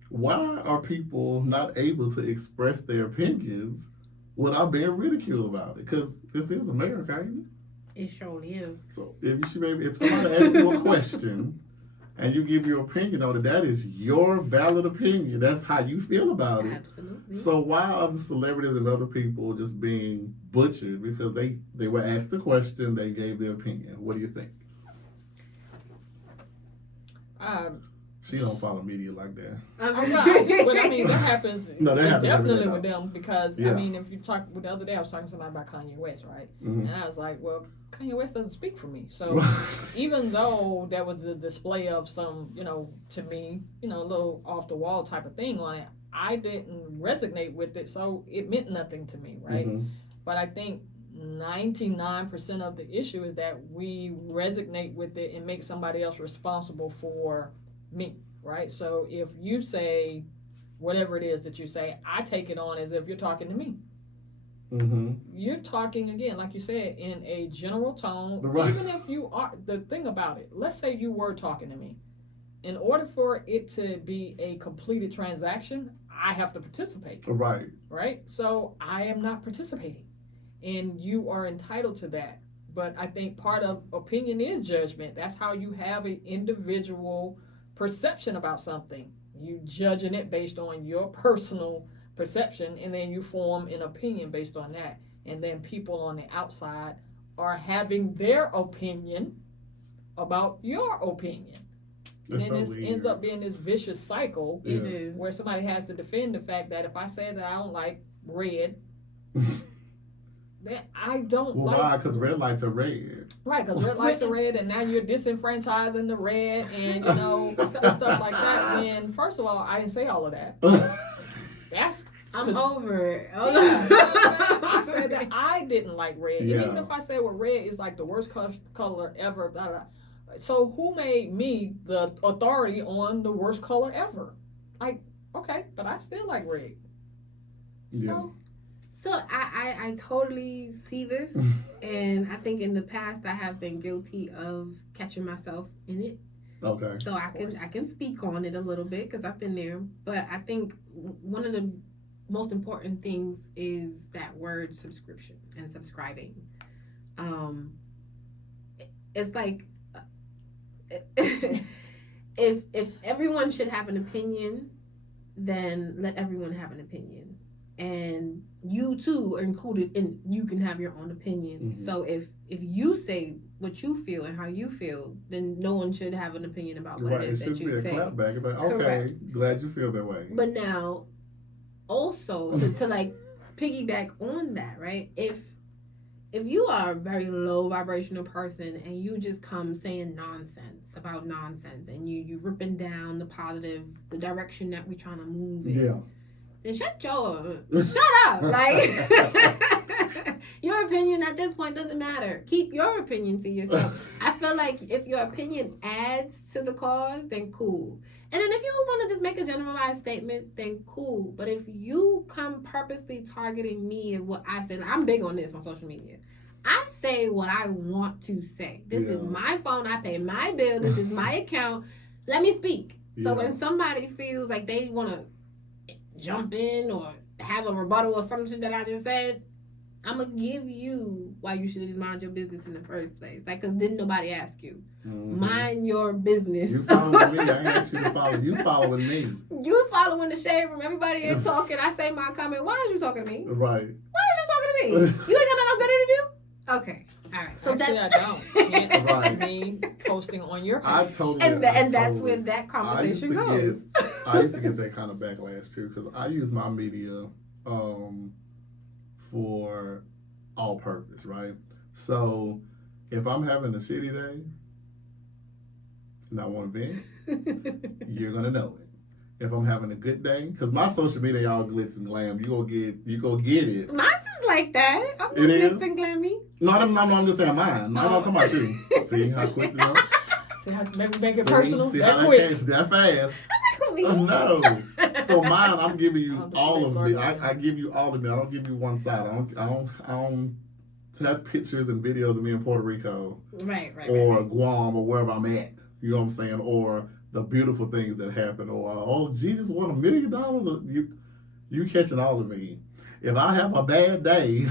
why are people not able to express their opinions without being ridiculed about it? Because this is America, ain't it? It surely is. So if somebody asks you a question and you give your opinion on it, that is your valid opinion. That's how you feel about it. Absolutely. So why are the celebrities and other people just being butchered because they were asked the question, they gave their opinion? What do you think? She don't follow media like that. But I mean, that happens. No, that happens definitely with them because Yeah. I mean, if you talk the other day, I was talking to somebody about Kanye West, right? Mhm. And I was like, well, Kanye West doesn't speak for me. So even though there was a display of some, to me, a little off the wall type of thing on it, I didn't resonate with it, so it meant nothing to me, right? Mhm. But I think 99% of the issue is that we resonate with it and make somebody else responsible for me, right? So if you say whatever it is that you say, I take it on as if you're talking to me. Mm-hmm. You're talking, again, like you said, in a general tone. Right. Even if you are, the thing about it, let's say you were talking to me. In order for it to be a completed transaction, I have to participate. Right. Right? So I am not participating. And you are entitled to that. But I think part of opinion is judgment. That's how you have an individual perception about something. You judging it based on your personal perception, and then you form an opinion based on that. And then people on the outside are having their opinion about your opinion. And then this ends up being this vicious cycle where somebody has to defend the fact that if I say that I don't like red, that I don't like. Why? Because red lights are red. Right, because red lights are red, and now you're disenfranchising the red, and stuff like that. When first of all, I didn't say all of that. I'm over it. I said that I didn't like red, and Yeah. even if I say well, red is like the worst color ever, blah, blah. So who made me the authority on the worst color ever? Like, okay, but I still like red. So I totally see this, and I think in the past I have been guilty of catching myself in it. Okay. So I can speak on it a little bit because I've been there. But I think one of the most important things is that word subscription and subscribing. It's like if everyone should have an opinion, then let everyone have an opinion. And you too are included in, you can have your own opinion. Mm-hmm. So if you say what you feel and how you feel, then no one should have an opinion about what it is that you say. It should be a clap back. Like, okay, correct. Glad you feel that way. But now, also to like piggyback on that, right? If you are a very low vibrational person and you just come saying nonsense about nonsense and you ripping down the positive, the direction that we're trying to move in, then shut up. Like, your opinion at this point doesn't matter. Keep your opinion to yourself. I feel like if your opinion adds to the cause, then cool. And then if you want to just make a generalized statement, then cool. But if you come purposely targeting me and what I say, like, I'm big on this on social media. I say what I want to say. This is my phone. I pay my bill. This is my account. Let me speak. So when somebody feels like they want to jump in or have a rebuttal or something that I just said, I'm going to give you why you should just mind your business in the first place. Like, because didn't nobody ask you. Mm-hmm. Mind your business. You following me. I ain't asked you to follow. You following me. You following the shade room. Everybody is talking. I say my comment. Why is you talking to me? Right. Why is you talking to me? You ain't got nothing better to do? Okay. All right. So actually, I don't. Can't right. me posting on your page. I totally. And that's where that conversation goes. I used to get that kind of backlash too because I use my media for all purpose, right? So if I'm having a shitty day and I want to vent, you're gonna know it. if I'm having a good day, because my social media all glitz and glam. You go get it. Mine's is like that. I'm not It is? glitz and glammy. No, I'm just saying mine. I'm not talking about you. See how quick you know? See how make it personal? See that how quick. that fast. No. So mine, I'm giving you all of me. I give you all of me. I don't give you one side. I don't have pictures and videos of me in Puerto Rico. Right. Or Guam or wherever I'm at. You know what I'm saying? Or the beautiful things that happen. Or, oh, Jesus won $1 million. You catching all of me. If I have a bad day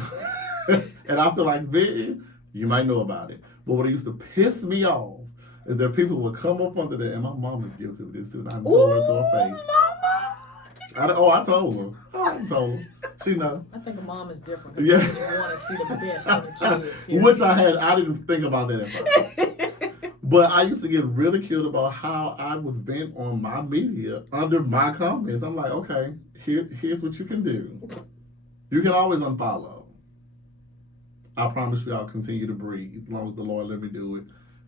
and I feel like venting, you might know about it. But what used to piss me off is that people would come up under there, and my mom is guilty of this too, and I told her to her face. I told her. I told her. She know. I think a mom is different. Yeah. You want to see the best in the kid. Period. Which I didn't think about that at first. But I used to get ridiculed about how I would vent on my media under my comments. I'm like, okay, here's what you can do. You can always unfollow. I promise you I'll continue to breathe as long as the Lord let me do it.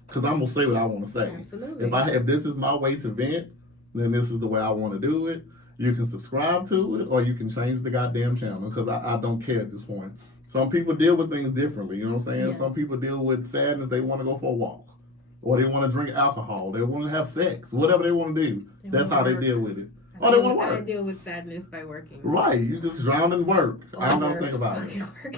Because I'm going to say what I want to say. Absolutely. If this is my way to vent, then this is the way I want to do it. You can subscribe to it or you can change the goddamn channel because I don't care at this point. Some people deal with things differently, you know what I'm saying? Yes. Some people deal with sadness, they want to go for a walk. Or they want to drink alcohol. They want to have sex. Whatever they want to do. That's how they deal with it. Or they want to work. I deal with sadness by working. Right. You just drown in work. I don't think about it. Work.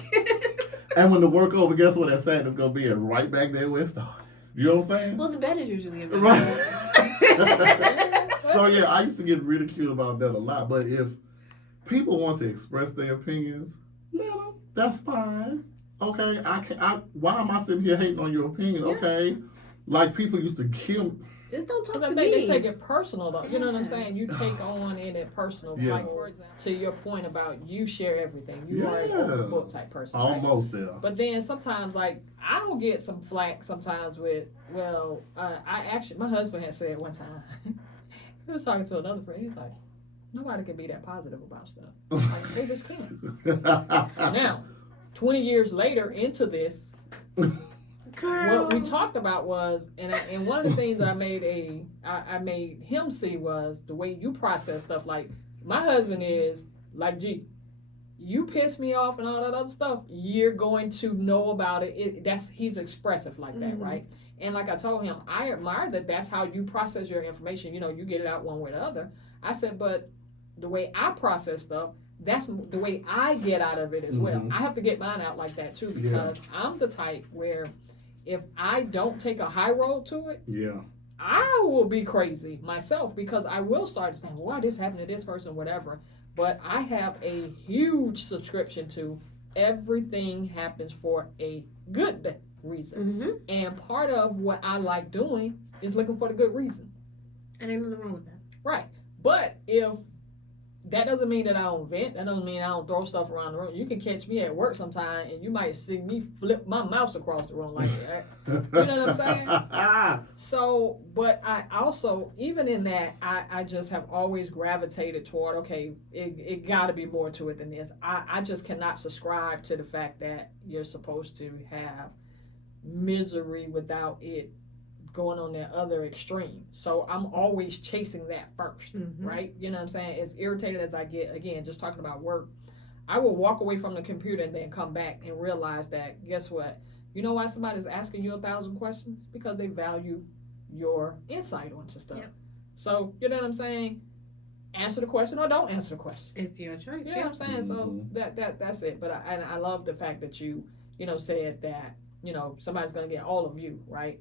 And when the work over, guess what? That sadness going to be right back there where it started. You know what I'm saying? Well, the bed is usually about right. So yeah, I used to get ridiculed about that a lot. But if people want to express their opinions, let them. That's fine. Okay. Why am I sitting here hating on your opinion? Yeah. Okay. Like people used to kill. Just don't talk to me. They take it personal though. You know what I'm saying? You take on it personal. Yeah. Like for example, to your point about you share everything. You are an open book type person. Almost right? there. But then sometimes like I don't get some flack sometimes with my husband had said one time he was talking to another friend, he's like, nobody can be that positive about stuff. Like they just can't. Now, 20 years later into this, Girl. what we talked about was, and one of the things that I made him see was the way you process stuff. Like my husband is like, gee, you piss me off and all that other stuff. You're going to know about it. He's expressive like that, right? And like I told him, I admire that. That's how you process your information. You know, you get it out one way or the other. I said, but the way I process stuff, that's the way I get out of it as well. I have to get mine out like that too because I'm the type where if I don't take a high road to it, I will be crazy myself because I will start to think, why this happened to this person, whatever. But I have a huge subscription to everything happens for a good reason. And part of what I like doing is looking for the good reason. And ain't nothing wrong with that. Right. But if that doesn't mean that I don't vent. That doesn't mean I don't throw stuff around the room. You can catch me at work sometime, and you might see me flip my mouse across the room like that. You know what I'm saying? So, but I also, even in that, I just have always gravitated toward, okay, it got to be more to it than this. I just cannot subscribe to the fact that you're supposed to have misery without it going on that other extreme. So I'm always chasing that first, right? You know what I'm saying? As irritated as I get, again, just talking about work, I will walk away from the computer and then come back and realize that, guess what? You know why somebody's asking you 1,000 questions? Because they value your insight onto stuff. Yep. So, you know what I'm saying? Answer the question or don't answer the question. It's your choice. You know what I'm saying? So that's it. But I love the fact that you said that, somebody's going to get all of you, right?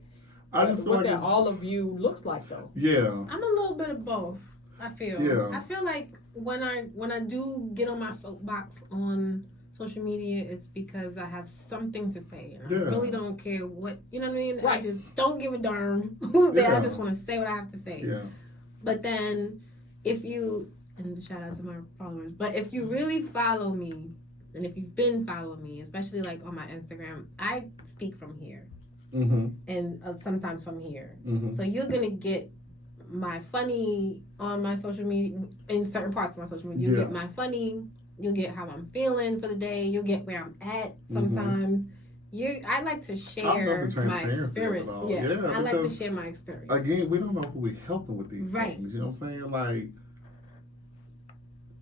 I just feel what like that all of you looks like though. Yeah. I'm a little bit of both. I feel. Yeah. I feel like when I do get on my soapbox on social media, it's because I have something to say. And I really don't care what, you know what I mean? Right. I just don't give a darn who's there. I just want to say what I have to say. Yeah. But then and shout out to my followers, but if you really follow me, and if you've been following me, especially like on my Instagram, I speak from here. And sometimes from here. So you're going to get my funny on my social media, in certain parts of my social media. You'll get my funny, you'll get how I'm feeling for the day, you'll get where I'm at sometimes. I like to share my experience. I like to share my experience. Again, we don't know who we're helping with these things. You know what I'm saying? Like,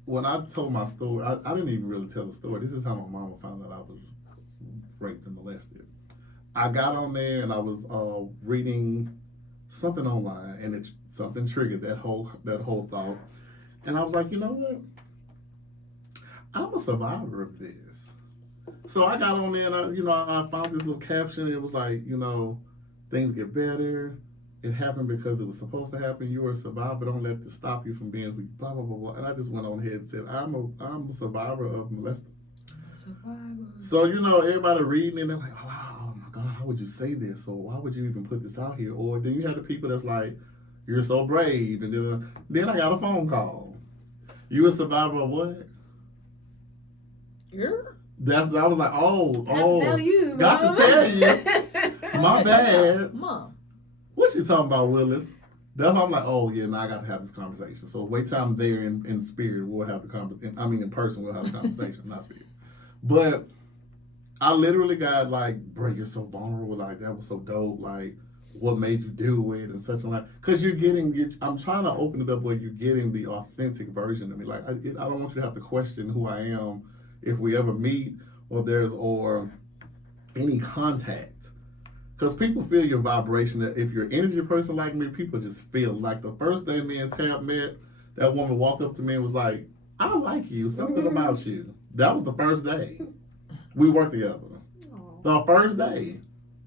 when I told my story, I didn't even really tell the story. This is how my mama found out I was raped and molested. I got on there and I was reading something online, and something triggered that whole thought. And I was like, you know what? I'm a survivor of this. So I got on there and I found this little caption. And it was like, things get better. It happened because it was supposed to happen. You were a survivor. Don't let this stop you from being who you blah, blah, blah, blah. And I just went on ahead and said, I'm a survivor of molesting. So, everybody reading and they're like, oh my God, how would you say this? Or why would you even put this out here? Or then you have the people that's like, you're so brave. And then I got a phone call. You a survivor of what? I was like, got to tell you. My bad. Mom. What you talking about, Willis? That's why I'm like, oh yeah, now I got to have this conversation. So wait till I'm there in spirit, we'll have the conversation. I mean, in person, we'll have the conversation, not spirit. But I literally got like, bro, you're so vulnerable. Like, that was so dope. Like, what made you do it and such and like. Because I'm trying to open it up where you're getting the authentic version of me. Like, I don't want you to have to question who I am if we ever meet or any contact. Because people feel your vibration. If you're an energy person like me, people just feel. Like the first day me and Tab met, that woman walked up to me and was like, I like you, something about you. That was the first day. We worked together. Aww. The first day.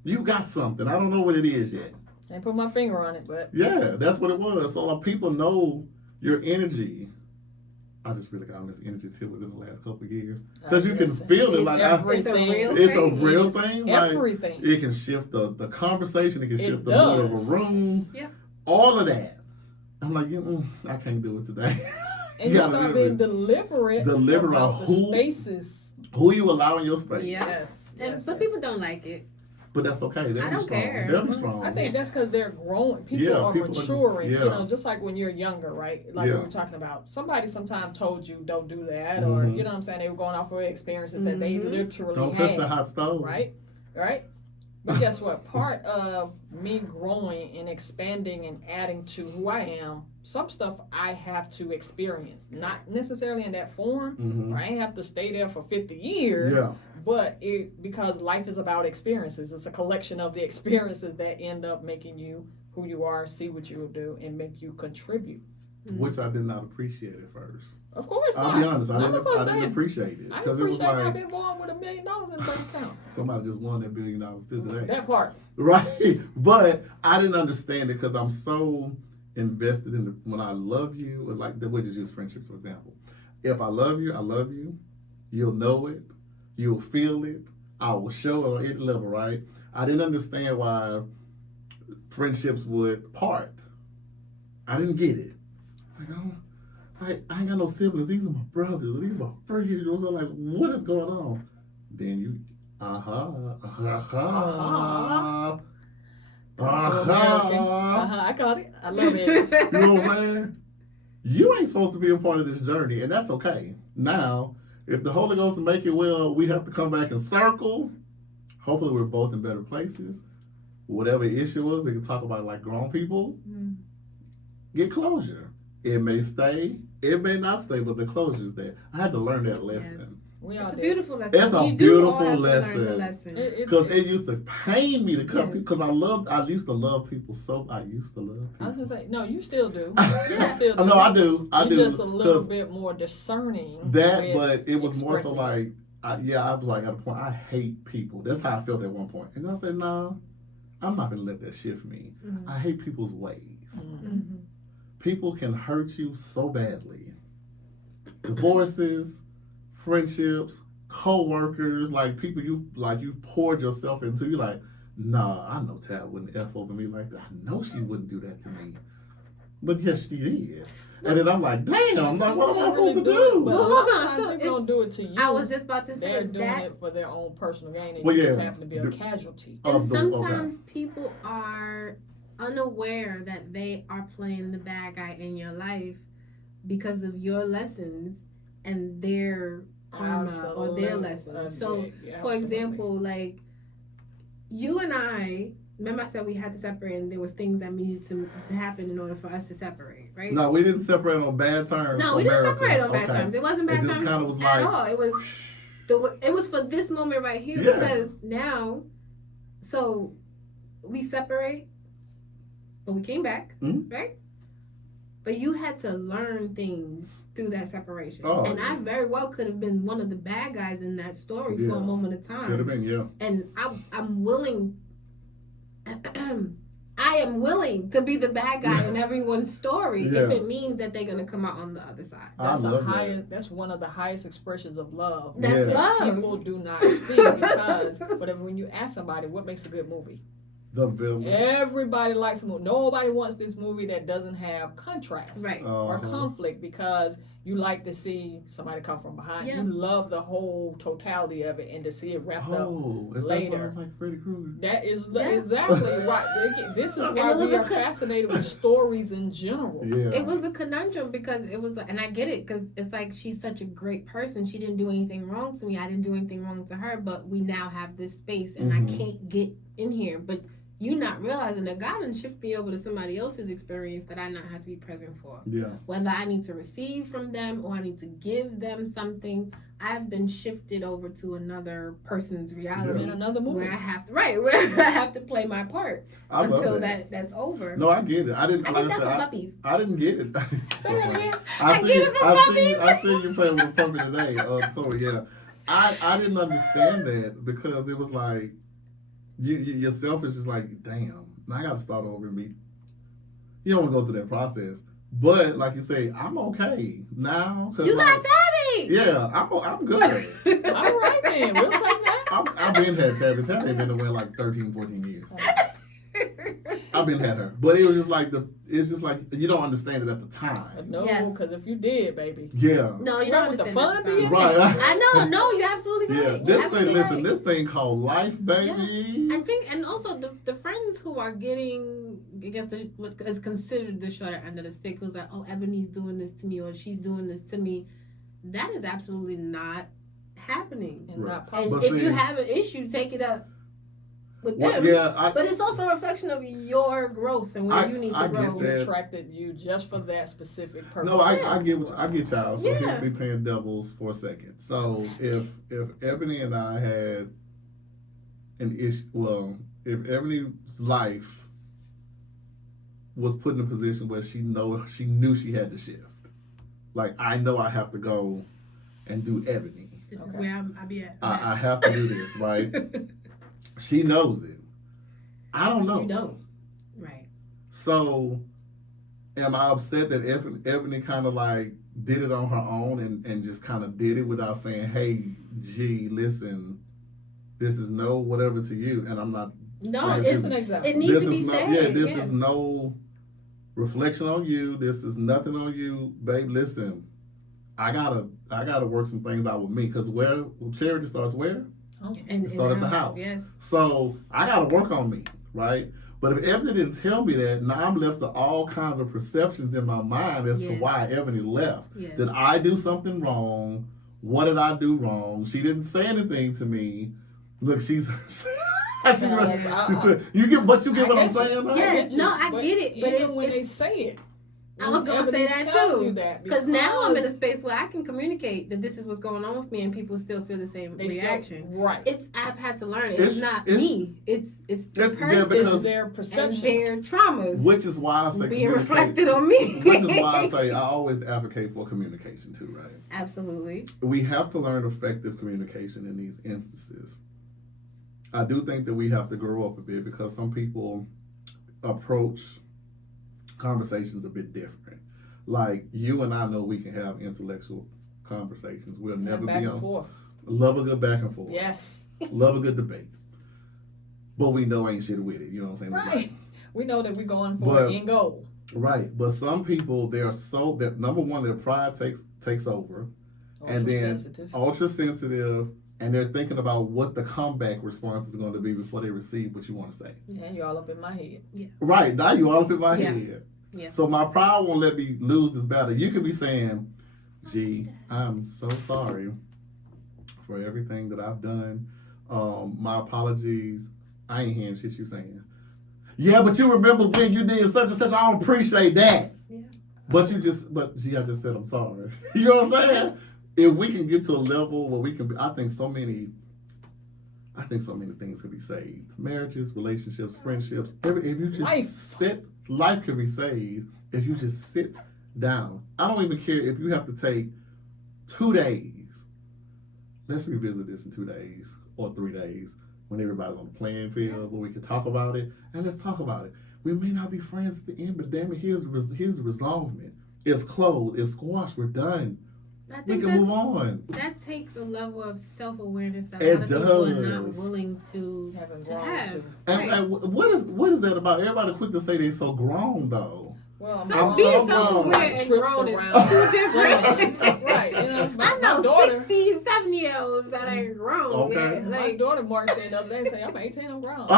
You got something. I don't know what it is yet. Can't put my finger on it, but. Yeah, that's what it was. So people know your energy. I just really got on this energy tip within the last couple of years. Because you can feel it. Like it's a real thing. Everything. Like, it can shift the conversation. It can shift the mood of a room. Yeah. All of that. I'm like, I can't do it today. And you start being deliberate about the spaces. Who you allow in your space. Yes. But people don't like it. But that's okay. I don't care. They'll be strong. I think that's because they're growing. People are maturing. Just like when you're younger, right? Like we were talking about. Somebody sometime told you don't do that, or you know what I'm saying. They were going off of experiences that they literally don't touch the hot stove. Right. But guess what? Part of me growing and expanding and adding to who I am, some stuff I have to experience. Not necessarily in that form, or I ain't have to stay there for 50 years. Yeah. But because life is about experiences. It's a collection of the experiences that end up making you who you are, see what you will do, and make you contribute. Which I did not appreciate at first. Of course not. I'll be honest, I didn't appreciate it. I appreciate I've been born with $1 million in the bank account. Somebody just won that $1 billion still today. That part. Right. But I didn't understand it because I'm so invested in when I love you, or like we'll just use friendships for example. If I love you, you'll know it, you'll feel it, I will show it on any level, right? I didn't understand why friendships would part. I didn't get it. Like, I ain't got no siblings. These are my brothers. These are my friends. I'm like, what is going on? Then you, I got it. I love it. You know what I'm saying? You ain't supposed to be a part of this journey, and that's okay. Now, if the Holy Ghost will make it well, we have to come back and circle. Hopefully, we're both in better places. Whatever issue was, we can talk about it like grown people. Get closure. It may stay, it may not stay, but the closure's there. I had to learn that lesson. It's a beautiful lesson. It's a beautiful lesson. Because it used to pain me to come, because I used to love people so. I used to love people. I was going to say, no, you still do. You still do. No, I do. You're just a little bit more discerning. But it was more so like, I was like at a point, I hate people. That's how I felt at one point. And I said, no, I'm not going to let that shift me. I hate people's ways. People can hurt you so badly. Divorces, friendships, co-workers, like people you poured yourself into. You're like, nah, I know Tab wouldn't F over me like that. I know she wouldn't do that to me. But yes, she did. And then I'm like, damn, like, what am I supposed to do? Well, hold on. So they don't do it to you. I was just about to say they're doing it for their own personal gain, and you just happen to be a casualty. And sometimes people are unaware that they are playing the bad guy in your life because of your lessons and their karma or their lessons. So, for example, like you and I, remember I said we had to separate and there was things that needed to happen in order for us to separate. right? No, we didn't separate on bad terms. No, for we didn't America. separate on bad Okay. terms. It wasn't bad It just terms kind of was at like, all. It was for this moment right here Yeah. because now, so we separate, but we came back, Mhm. right? But you had to learn things through that separation, Oh, and yeah. I very well could have been one of the bad guys in that story for Yeah. a moment of could have time, been, yeah. and I'm willing. I am willing to be the bad guy in everyone's story if Yeah. it means that they're gonna come out on the other side. I That's the love that. highest. That's one of the highest expressions of love. That's Yes. love. People do not see because, whatever. When you ask somebody what makes a good movie, The film. everybody likes a movie. Nobody wants this movie that doesn't have contrast Right. or Uh-huh. conflict because you like to see somebody come from behind. Yeah. You love the whole totality of it and to see it wrapped up. Oh, is later. that why I like Freddy Krueger? That is Yeah. exactly right. This is And why it was we a are fascinated with stories in general. Yeah. It was a conundrum because it was, and I get it because it's like she's such a great person. She didn't do anything wrong to me. I didn't do anything wrong to her. But we now have this space, and Mhm. I can't get in here. But you not realizing that God done shift me over to somebody else's experience that I not have to be present for. Yeah. Whether I need to receive from them or I need to give them something, I've been shifted over to another person's reality. In another movie. Where I have to, where I have to play my part I love until that. that's over. No, I get it. I didn't. I like get that said, from puppies. I didn't get it. So Say it funny. again. I get it from puppies. I see you playing with a puppy today. So yeah, I didn't understand that because it was like you yourself is just like, damn, now I got to start over and be. You don't want to go through that process, but like you say, I'm okay now. Cause You like, got Tabby. yeah, I'm good. All right then, we'll take that. I've been had Tabby. Tabby been away like 13, 14 years. I've been had her, but it was just like it's just like you don't understand it at the time. No, Yes. because if you did, baby. Yeah. No, you Right, don't with the understand fun that being time. Right. I know. No, you're absolutely right. Yeah, You're this thing. absolutely Listen, right. this thing called life, baby. I think, and also the friends who are getting, I guess, what is considered the shorter end of the stick, who's like, oh, Ebony's doing this to me or she's doing this to me. That is absolutely not happening. And Right. not And possible. But if see- you have an issue, take it up with Well, them. yeah, But it's also a reflection of your growth and where you need to I grow. get We that. attracted you just for that specific purpose. no, I get y'all. So Yeah. here's me playing devils for a second. So if Ebony and I had an issue, well, if Ebony's life was put in a position where she knew she had to shift, like I know I have to go and do Ebony. This is Okay. where I be at. I have to do this, right? She knows it. I don't know. You don't. Right. So, am I upset that Ebony kind of like did it on her own and just kind of did it without saying, hey, G, listen, this is no whatever to you, and I'm not. No, Like, It's it's, an example. it needs This to is be no, said. yeah. This yes. is no reflection on you. This is nothing on you, babe. Listen, I gotta work some things out with me because where charity starts where. And It started at the house. Yes. So I got to work on me, right? But if Ebony didn't tell me that, now I'm left to all kinds of perceptions in my mind as to Yes. why Ebony left. Yes. Did I do something wrong? What did I do wrong? She didn't say anything to me. Look, she's. I- you get, but you get I what I'm get you. saying, though? Yes. No, I get it, but even when they it's- say it, I was gonna say that tells too. you that Because now I'm in a space where I can communicate that this is what's going on with me, and people still feel the same they still- reaction. right? I've had to learn it. It's not It's- me. It's the It's- yeah, person because- their and perception. their traumas Which is why I say being communicate- reflected on me. Which is why I say I always advocate for communication too, right? Absolutely. We have to learn effective communication in these instances. I do think that we have to grow up a bit because some people approach conversations a bit different. Like you and I know we can have intellectual conversations. We'll never back be and on. forth. Love a good back and forth. Yes, Love a good debate. But we know ain't shit with it. You know what I'm saying? right. We know that we're going for But- an end goal. Right. But some people, they are so that number one, their pride takes over. And then Ultra-sensitive. ultra sensitive, and they're thinking about what the comeback response is going to be before they receive what you want to say. Yeah, you all up in my head. Right, now you all up in my Yeah. head. Yeah. So my pride won't let me lose this battle. You could be saying, gee, I'm so sorry for everything that I've done. My apologies. I ain't hearing shit you saying. Yeah, but you remember when you did such and such. I don't appreciate that. Yeah. But gee, I just said I'm sorry. You know what I'm saying? If we can get to a level where we can be, I think so many things could be saved. Marriages, relationships, friendships. If you just life can be saved if you just sit down. I don't even care if you have to take 2 days. Let's revisit this in 2 days or 3 days when everybody's on the playing field where we can talk about it. And let's talk about it. We may not be friends at the end, but damn it, here's the resolvement. It's closed. It's squashed. We're done. We can move on. That takes a level of self-awareness that It a lot of people are not does. willing to have. And what is that about? Everybody quick to say they're so grown though. Well, so being self-aware and grown is two different. Right. You know, I know daughter, 60, 70-years that ain't grown. Okay. Yet. My daughter marched in the other day and said, I'm 18, I'm grown.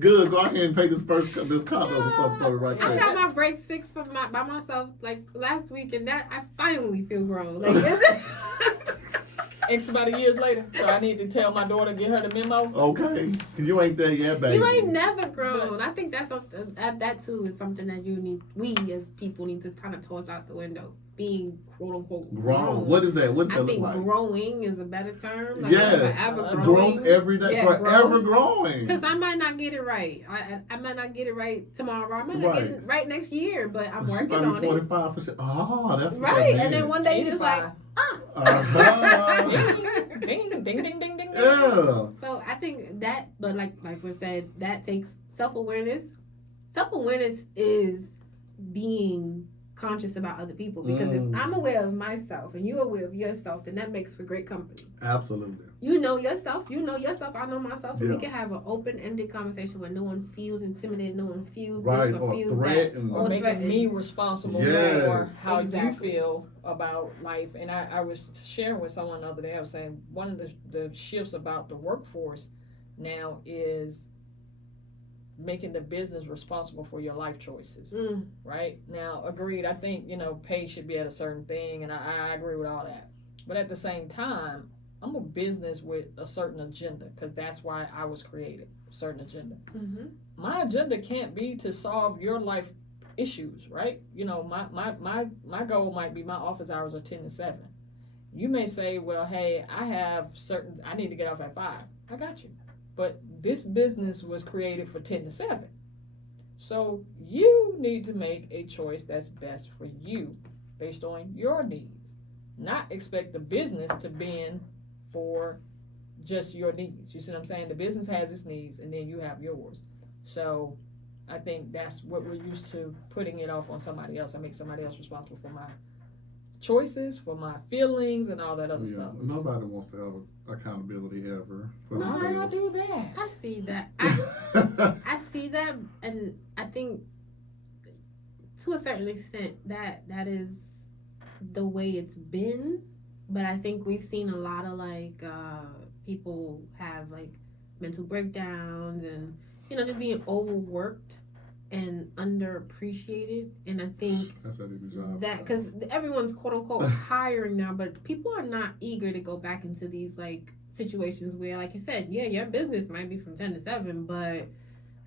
Good. Go ahead and pay this condo or something right I there. got my brakes fixed by myself like last week, and that I finally feel grown. Like X amount of years later, so I need to tell my daughter, get her the memo. Okay, you ain't there yet, baby. You ain't never grown. I think that's something that too is something that we as people need to kind of toss out the window. Being quote unquote grown. What is that? What's that I look think like? growing is a better term. Like yes, forever growing every day, yeah, forever growing. Because I might not get it right. I might not get it right tomorrow. I might not get it right next year, but I'm working on 45 it. for sure. Oh, that's right. And then one day you're just like, ding, ding, ding, ding, ding, ding. Yeah. So I think that, but like we said, that takes self-awareness. Self-awareness is being conscious about other people, because if I'm aware of myself and you're aware of yourself, then that makes for great company. Absolutely. You know yourself, I know myself, so we can have an open-ended conversation where no one feels intimidated, no one feels this or feels that, or making me responsible for how you feel about life. And I was sharing with someone the other day, I was saying one of the shifts about the workforce now is making the business responsible for your life choices. Right? Now, agreed, I think, pay should be at a certain thing, and I agree with all that. But at the same time, I'm a business with a certain agenda, because that's why I was created, a certain agenda. My agenda can't be to solve your life issues, right? My goal might be my office hours are 10 to 7. You may say, well, hey, I need to get off at 5. I got you. But this business was created for 10 to 7. So you need to make a choice that's best for you based on your needs. Not expect the business to bend for just your needs. You see what I'm saying? The business has its needs, and then you have yours. So I think that's what we're used to, putting it off on somebody else. I make somebody else responsible for my choices, for my feelings, and all that other stuff. Nobody wants to have accountability ever. Why do I do that? I see that. I see that, and I think to a certain extent that is the way it's been. But I think we've seen a lot of people have mental breakdowns and just being overworked and underappreciated. And I think that's a good job. That because everyone's quote unquote hiring now, but people are not eager to go back into these situations where, like you said, your business might be from 10 to 7, but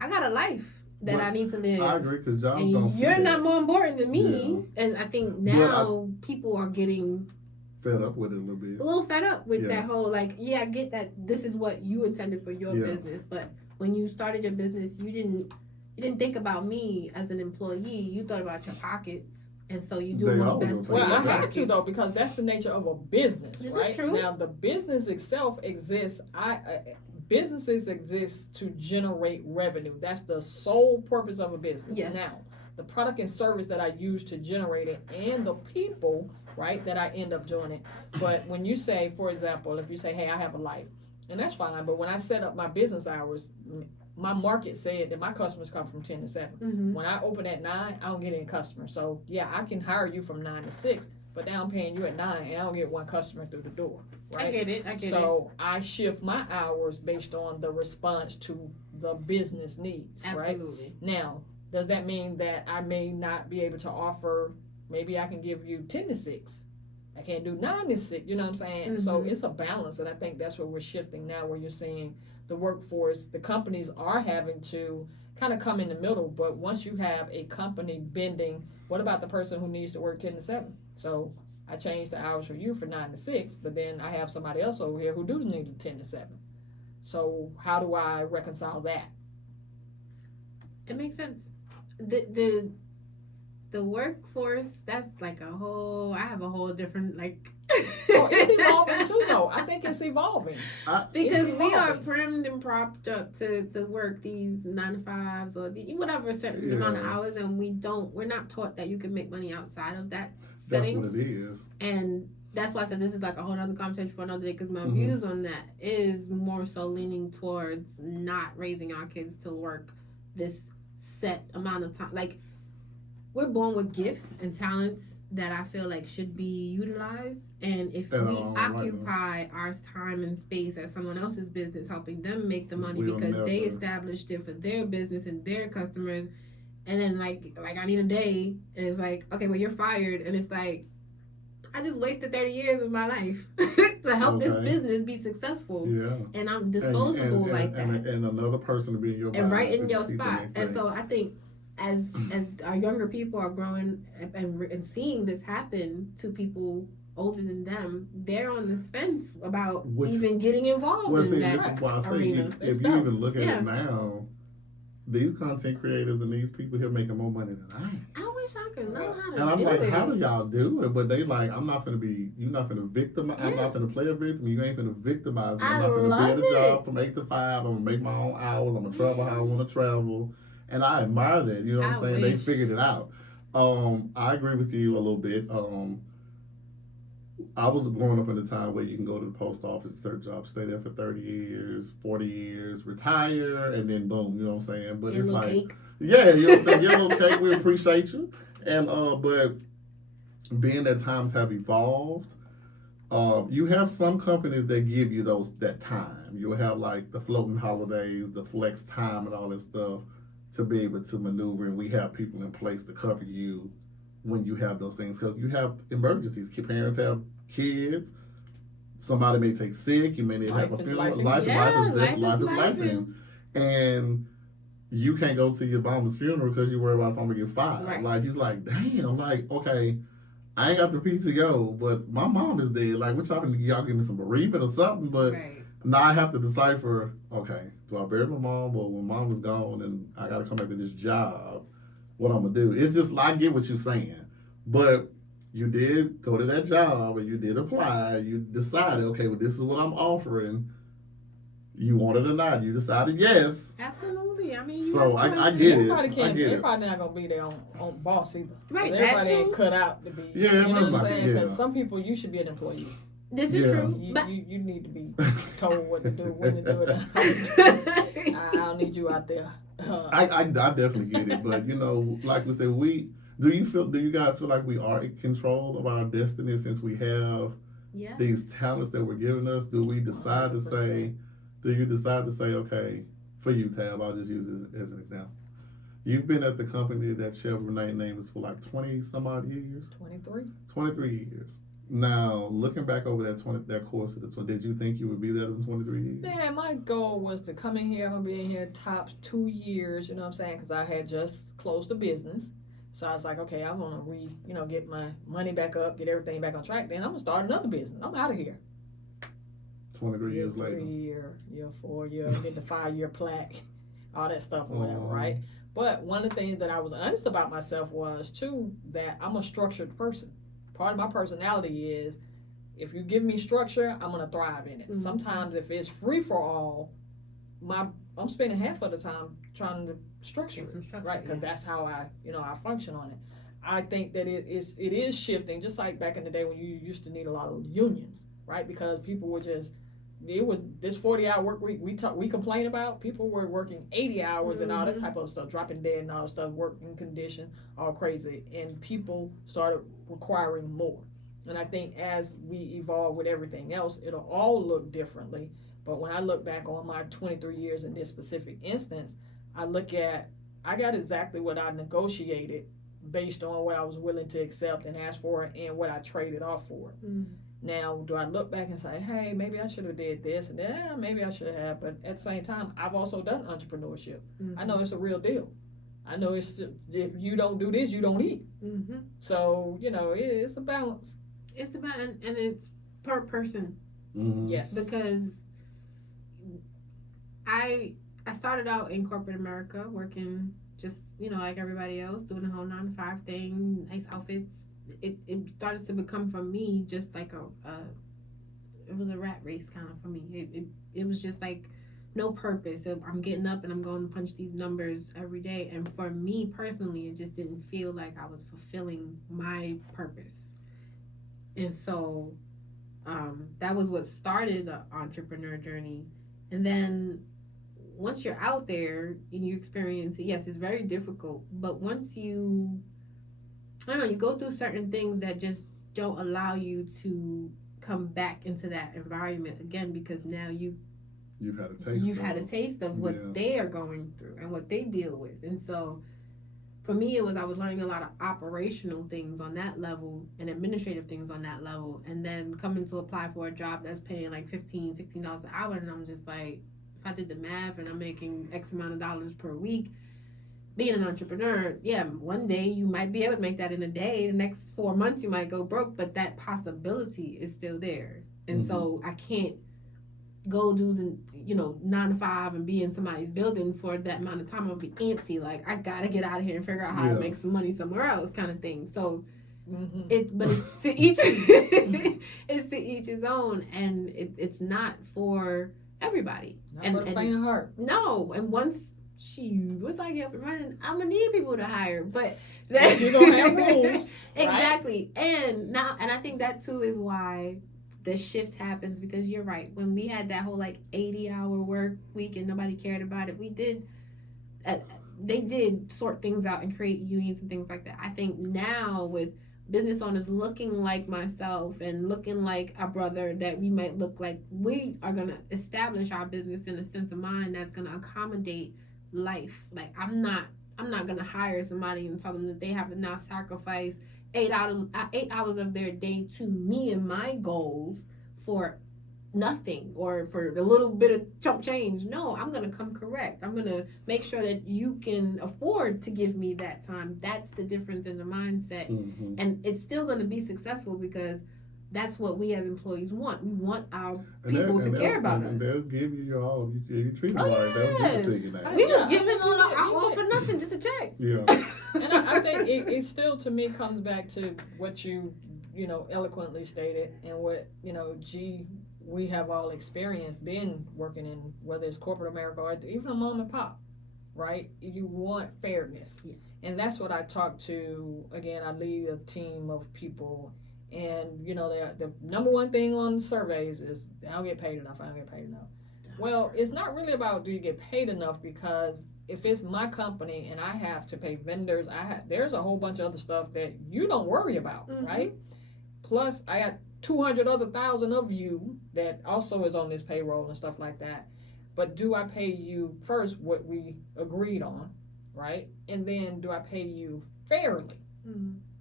I got a life that I need to live. I agree, because jobs and don't. You're not more important than me, and I think now people are getting fed up with it a little bit. A little fed up with that whole I get that this is what you intended for your business, but when you started your business, you didn't think about me as an employee. You thought about your pockets, and so you do what's best for your pockets. I had to, though, because that's the nature of a business. This right? is true. Now, the business itself exists. Businesses exist to generate revenue. That's the sole purpose of a business. Yes. Now, the product and service that I use to generate it, and the people, right, that I end up doing it. But when you say, for example, if you say, hey, I have a life, and that's fine, but when I set up my business hours, my market said that my customers come from 10 to 7. Mm-hmm. When I open at 9, I don't get any customers. So, I can hire you from 9 to 6, but now I'm paying you at 9, and I don't get one customer through the door, right? I get it. So, I shift my hours based on the response to the business needs, Absolutely. Right? Now, does that mean that I may not be able to offer, maybe I can give you 10 to 6? I can't do 9 to 6, you know what I'm saying? Mm-hmm. So it's a balance, and I think that's where we're shifting now, where you're seeing the workforce, the companies are having to kind of come in the middle. But once you have a company bending, what about the person who needs to work 10 to 7? So I changed the hours for you for 9 to 6, but then I have somebody else over here who do need 10 to 7. So how do I reconcile that? It makes sense. The workforce, that's like I have a whole different Oh, it's evolving too, though. I think it's evolving. Because It's we are evolving. primed and propped up to work these 9 to 5s or whatever certain amount of hours, and we're not taught that you can make money outside of that setting. That's what it is. And that's why I said this is like a whole other conversation for another day, because my Mhm. views on that is more so leaning towards not raising our kids to work this set amount of time. Like, we're born with gifts and talents that I feel like should be utilized, and if we occupy our time and space at someone else's business, helping them make the money We'll because they never- established it for their business and their customers, and then like I need a day, and it's like, okay, well, you're fired, and it's like, I just wasted 30 years of my life to help this Okay. business be successful, Yeah. and I'm disposable like that, and another person to be in your and mind right in to your see the spot. next And thing. so I think as our younger people are growing and seeing this happen to people older than them, they're on this fence about even getting involved Well, in see, that this is why I say arena. if you even look at Yeah. it now, these content creators and these people here making more money than I am. I wish I could know how to And I'm do like, it. how do y'all do it? But they like, you're not gonna victimize. I'm Yeah. not gonna play a victim. You ain't gonna victimize me. I I'm not gonna love be at a job it. from 8 to 5. I'm gonna make my own hours. I'm gonna travel how I want to travel, and I admire that. You know what I'm I saying? They wish. figured it out. I agree with you a little bit. I was growing up in a time where you can go to the post office, search jobs, stay there for 30 years, 40 years, retire, and then boom, you know what I'm saying? But Get a it's little like, cake. yeah, you know what I'm saying? Get a little cake, we appreciate you. And, but being that times have evolved, you have some companies that give you that time. You'll have like the floating holidays, the flex time, and all that stuff to be able to maneuver. And we have people in place to cover you when you have those things, because you have emergencies. Parents have kids. Somebody may take sick. You may need to have a funeral. Life is life, and you can't go to your mom's funeral because you worry about if I'm gonna get fired. Right. Like, he's like, damn, like, okay, I ain't got the PTO, but my mom is dead. Like, what y'all give me some bereavement or something? But Right. now I have to decipher, okay, do I bury my mom, or when mom is gone and I gotta come back to this job, what I'm gonna do? It's just, I get what you're saying, but you did go to that job and you did apply. You decided, okay, well, this is what I'm offering. You want it or not? You decided yes. Absolutely. I mean, you So have I choices. get it. Everybody I can't. get it. Everybody not gonna be their own boss either. 'Cause Right, that everybody too. ain't cut out to be. Yeah, you know what I'm everybody's saying? not, 'Cause yeah. some people, you should be an employee. This is Yeah. true. You, But you need to be told what to do, when to do it. and how to do it. I don't need you out there. I definitely get it, but you know, like we said, do you guys feel like we are in control of our destiny since we have yeah. these talents that were given us? Do you decide to say, okay, for you, Tab, I'll just use it as an example. You've been at the company that Chef Renee named us for like 20 some odd years? 23. 23 years. Now, looking back over that course of the 20, did you think you would be there in 23 years? Man, my goal was to come in here. I'm gonna be in here top 2 years. You know what I'm saying? Because I had just closed the business, so I was like, okay, I'm gonna get my money back up, get everything back on track. Then I'm gonna start another business. I'm out of here. 23 years later. 3 year 4 year, get the 5-year plaque, all that stuff or whatever, right? But one of the things that I was honest about myself was too that I'm a structured person. Part of my personality is, if you give me structure, I'm gonna thrive in it. Mm-hmm. Sometimes if it's free for all, I'm spending half of the time trying to structure it, right? Because that's how I function on it. I think that it is shifting, just like back in the day when you used to need a lot of unions, right? Because people were just, it was this 40-hour work week we complain about. People were working 80 hours and all that type of stuff, dropping dead and all that stuff, working condition, all crazy, and people started requiring more. And I think as we evolve with everything else, it'll all look differently. But when I look back on my 23 years in this specific instance, I got exactly what I negotiated based on what I was willing to accept and ask for and what I traded off for. Now, do I look back and say, hey, maybe I should have did this and then maybe I should have, but at the same time, I've also done entrepreneurship. I know it's a real deal. I know it's if you don't do this, you don't eat. So it's a balance. It's about and it's per person. Yes, because I started out in corporate America working just like everybody else, doing the whole 9 to 5 thing, nice outfits. It started to become for me just like it was a rat race kind of for me. It was just like no purpose. I'm getting up and I'm going to punch these numbers every day, and for me personally, it just didn't feel like I was fulfilling my purpose. And so that was what started the entrepreneur journey. And then once you're out there and you experience it, yes, it's very difficult, but once you go through certain things that just don't allow you to come back into that environment again, because now you've had a taste of what they are going through and what they deal with. And so for me, I was learning a lot of operational things on that level and administrative things on that level, and then coming to apply for a job that's paying like $15, $16 an hour, and I'm just like, if I did the math and I'm making X amount of dollars per week, being an entrepreneur, one day you might be able to make that in a day. The next 4 months you might go broke, but that possibility is still there. And so I can't go do the 9 to 5 and be in somebody's building for that amount of time. I'll be antsy, like I gotta get out of here and figure out how to make some money somewhere else, kind of thing. So it's to each it's to each his own, and it's not for everybody. Not for the faint of heart. No, and once I get up and running, I'm gonna need people to hire, but you're gonna have rules. Exactly. Right? And I think that too is why the shift happens, because you're right. When we had that whole like 80-hour work week and nobody cared about it, they did sort things out and create unions and things like that. I think now with business owners looking like myself and looking like a brother that we might look like, we are going to establish our business in a sense of mind that's going to accommodate life. Like I'm not going to hire somebody and tell them that they have to now sacrifice 8 hours of their day to me and my goals for nothing or for a little bit of chump change. No, I'm going to come correct. I'm going to make sure that you can afford to give me that time. That's the difference in the mindset. And it's still going to be successful because that's what we as employees want. We want our people to care about us. And they'll give you your all. You treat them right. They'll give it to you now. We was giving our all for nothing, just a check. Yeah. And I think it still, to me, comes back to what you eloquently stated, and what, we have all experienced being working in, whether it's corporate America or even a mom and pop, right? You want fairness. Yeah. And that's what I talk to. Again, I lead a team of people, and the number one thing on the surveys is I don't get paid enough. Well, it's not really about do you get paid enough, because if it's my company and I have to pay vendors, there's a whole bunch of other stuff that you don't worry about, right? Plus, I got 200,000 of you that also is on this payroll and stuff like that. But do I pay you first what we agreed on, right? And then do I pay you fairly,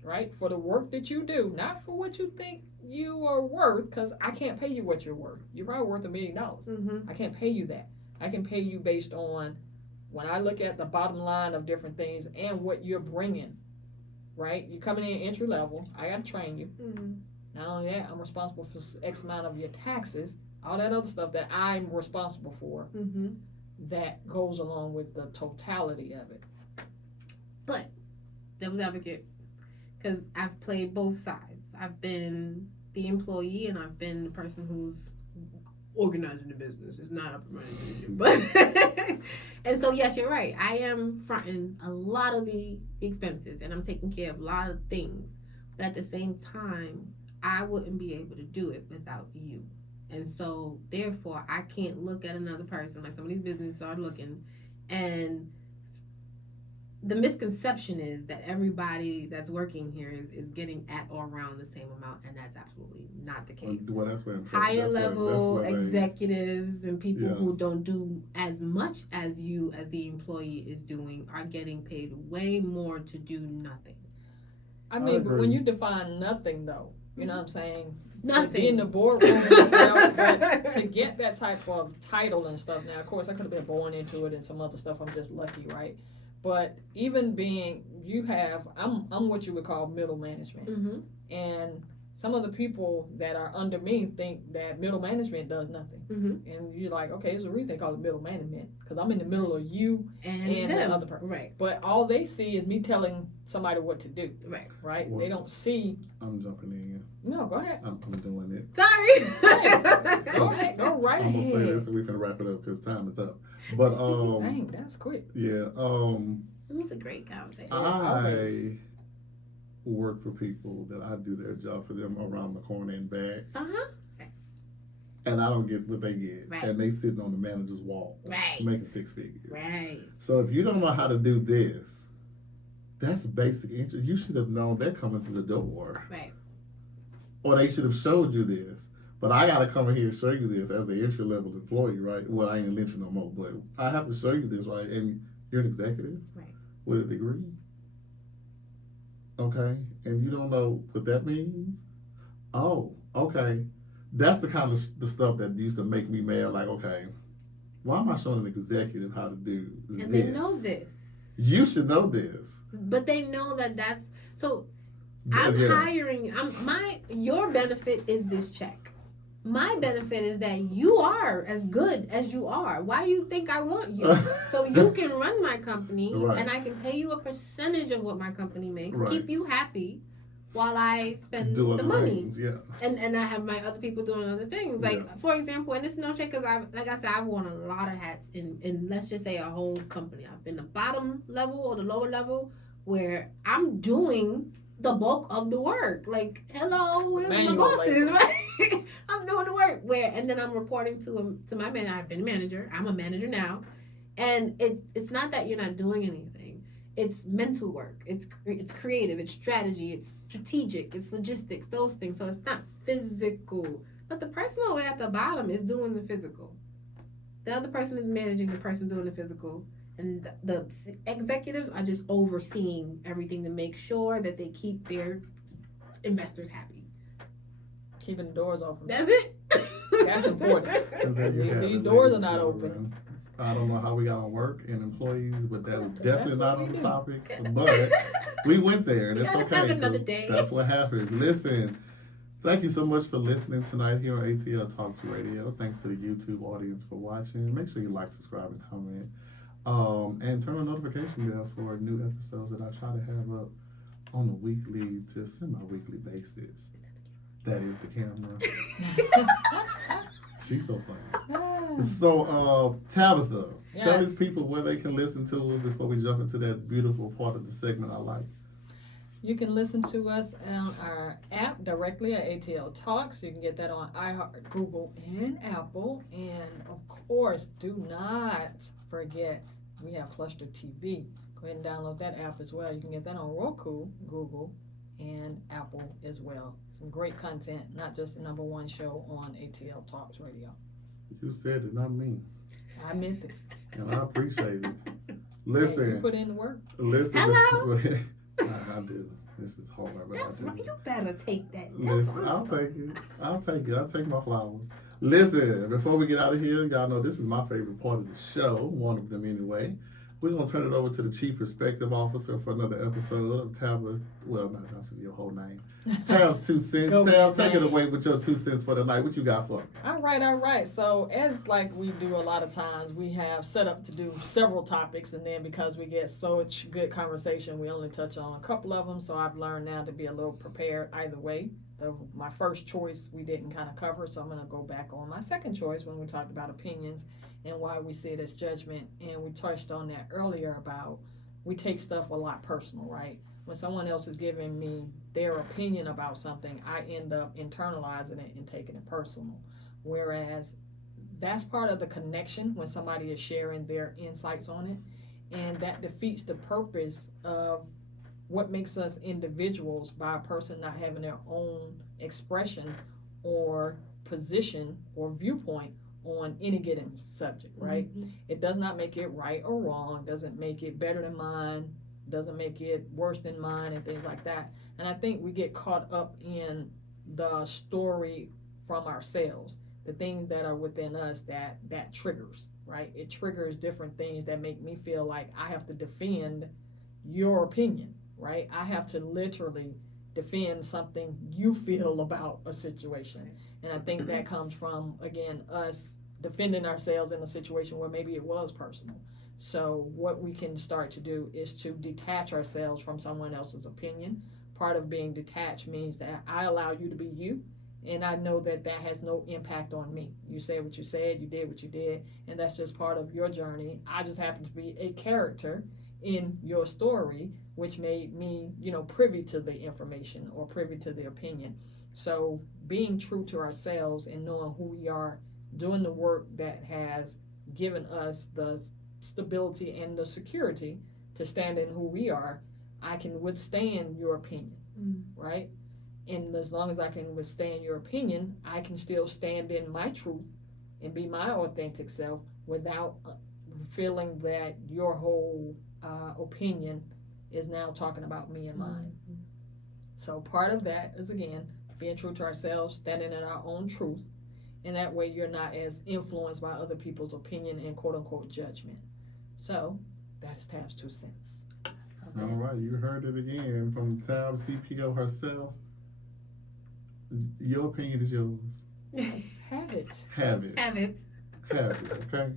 right? For the work that you do, not for what you think you are worth, because I can't pay you what you're worth. You're probably worth $1 million. I can't pay you that. I can pay you based on when I look at the bottom line of different things and what you're bringing, right? You're coming in entry level. I got to train you. Not only that, I'm responsible for X amount of your taxes, all that other stuff that I'm responsible for, that goes along with the totality of it. But, devil's advocate, because I've played both sides. I've been the employee and I've been the person who's organizing the business. It's not up and running. But and so yes, you're right. I am fronting a lot of the expenses and I'm taking care of a lot of things. But at the same time, I wouldn't be able to do it without you. And so therefore I can't look at another person like some of these businesses are looking, and the misconception is that everybody that's working here is getting at or around the same amount, and that's absolutely not the case. Well, that's very important. Higher level executives and people who don't do as much as you as the employee is doing are getting paid way more to do nothing. I mean, but when agree. you define nothing, though, you know what I'm saying? Nothing. To be in the boardroom, but to get that type of title and stuff. Now, of course, I could have been born into it and some other stuff. I'm just lucky, right? But even being, I'm what you would call middle management, Mm-hmm. and some of the people that are under me think that middle management does nothing. Mm-hmm. And you're like, okay, there's a reason they call it middle management, because I'm in the middle of you And and them. another person. Right. But all they see is me telling somebody what to do. Right. Right? Well, they don't see. I'm jumping in. No, go ahead. I'm doing it. Sorry. Go ahead. Go right I'm gonna say ahead. this and we can wrap it up because time is up. But Dang, that's quick. yeah, It was a great conversation. I work for people that I do their job for them around the corner and back, Uh-huh. and I don't get what they get, Right. and they sitting on the manager's wall Right. making 6 figures. Right. So if you don't know how to do this, that's basic entry. You should have known they're coming through the door. Right. Or they should have showed you this. But I gotta come in here and show you this as an entry level employee, right? Well, I ain't an entry no more, but I have to show you this, right? And you're an executive, Right. with a degree, okay? And you don't know what that means? Oh, okay. That's the kind of the stuff that used to make me mad. Like, okay, why am I showing an executive how to do this? And they know this. You should know this. But they know that that's so. I'm Yeah. hiring. Your benefit is this check. My benefit is that you are as good as you are. Why you think I want you? So you can run my company, Right. and I can pay you a percentage of what my company makes. Right. Keep you happy while I spend Do the other money. things, yeah. And I have my other people doing other things. Like, Yeah. for example, and it's no shit because like I said, I've worn a lot of hats in let's just say a whole company. I've been the bottom level or the lower level where I'm doing the bulk of the work. Like, hello, where's my Manual bosses? labor. Right? I'm doing the work and then I'm reporting to my man. I've been a manager. I'm a manager now, and it's not that you're not doing anything. It's mental work. It's creative. It's strategy. It's strategic. It's logistics. Those things. So it's not physical. But the person over at the bottom is doing the physical. The other person is managing the person doing the physical. And the executives are just overseeing everything to make sure that they keep their investors happy. Keeping the doors open. That's it. That's important. And there you have These it, doors ladies are not and open. gentlemen. I don't know how we got on work and employees, but that was That's definitely not what on we the do. topic. But we went there, and We it's gotta okay. have another 'cause day. That's what happens. Listen, thank you so much for listening tonight here on ATL Talks Radio. Thanks to the YouTube audience for watching. Make sure you like, subscribe, and comment. And turn on notification bell for new episodes that I try to have up on a weekly to semi-weekly basis. That is the camera. She's so funny. So, Tabitha, tell these Yes. people where they can listen to us before we jump into that beautiful part of the segment I like. You can listen to us on our app directly at ATL Talks. You can get that on iHeart, Google, and Apple. And of course, do not forget we have Cluster TV. Go ahead and download that app as well. You can get that on Roku, Google, and Apple as well. Some great content, not just the number one show on ATL Talks Radio. You said it, not me. I meant it. And I appreciate it. You Listen, put in the work. listen. Hello? I do. This is hard, but That's I right. do. You better take that. That's Listen, I'll awesome. take it. I'll take it. I'll take my flowers. Listen, before we get out of here, y'all know this is my favorite part of the show, one of them anyway. We're going to turn it over to the Chief Perspective Officer for another episode of Tab's, well, not that's your whole name. Tab's 2 cents. Go Tab, with take that. it away with your 2 cents for the night. What you got for me? All right. So as like we do a lot of times, we have set up to do several topics, and then because we get such good conversation, we only touch on a couple of them. So I've learned now to be a little prepared either way. My first choice we didn't kind of cover, so I'm going to go back on my second choice when we talked about opinions and why we see it as judgment. And we touched on that earlier about we take stuff a lot personal, right? When someone else is giving me their opinion about something, I end up internalizing it and taking it personal. Whereas that's part of the connection when somebody is sharing their insights on it. And that defeats the purpose of what makes us individuals by a person not having their own expression or position or viewpoint on any given subject, right? Mhm. It does not make it right or wrong, doesn't make it better than mine, doesn't make it worse than mine, and things like that. And I think we get caught up in the story from ourselves, the things that are within us that triggers, right? It triggers different things that make me feel like I have to defend your opinion, right? I have to literally defend something you feel about a situation. And I think that comes from, again, us defending ourselves in a situation where maybe it was personal. So what we can start to do is to detach ourselves from someone else's opinion. Part of being detached means that I allow you to be you, and I know that that has no impact on me. You said what you said, you did what you did, and that's just part of your journey. I just happen to be a character in your story, which made me, privy to the information or privy to the opinion. So being true to ourselves and knowing who we are, doing the work that has given us the stability and the security to stand in who we are, I can withstand your opinion, right? And as long as I can withstand your opinion, I can still stand in my truth and be my authentic self without feeling that your whole opinion is now talking about me and mine. So part of that is, again, being true to ourselves, standing in our own truth, and that way you're not as influenced by other people's opinion and quote-unquote judgment. So that's Tab's 2 cents. All right, you heard it again from Tab CPO herself. Your opinion is yours. Have it. Have it. Have it. Have it, okay?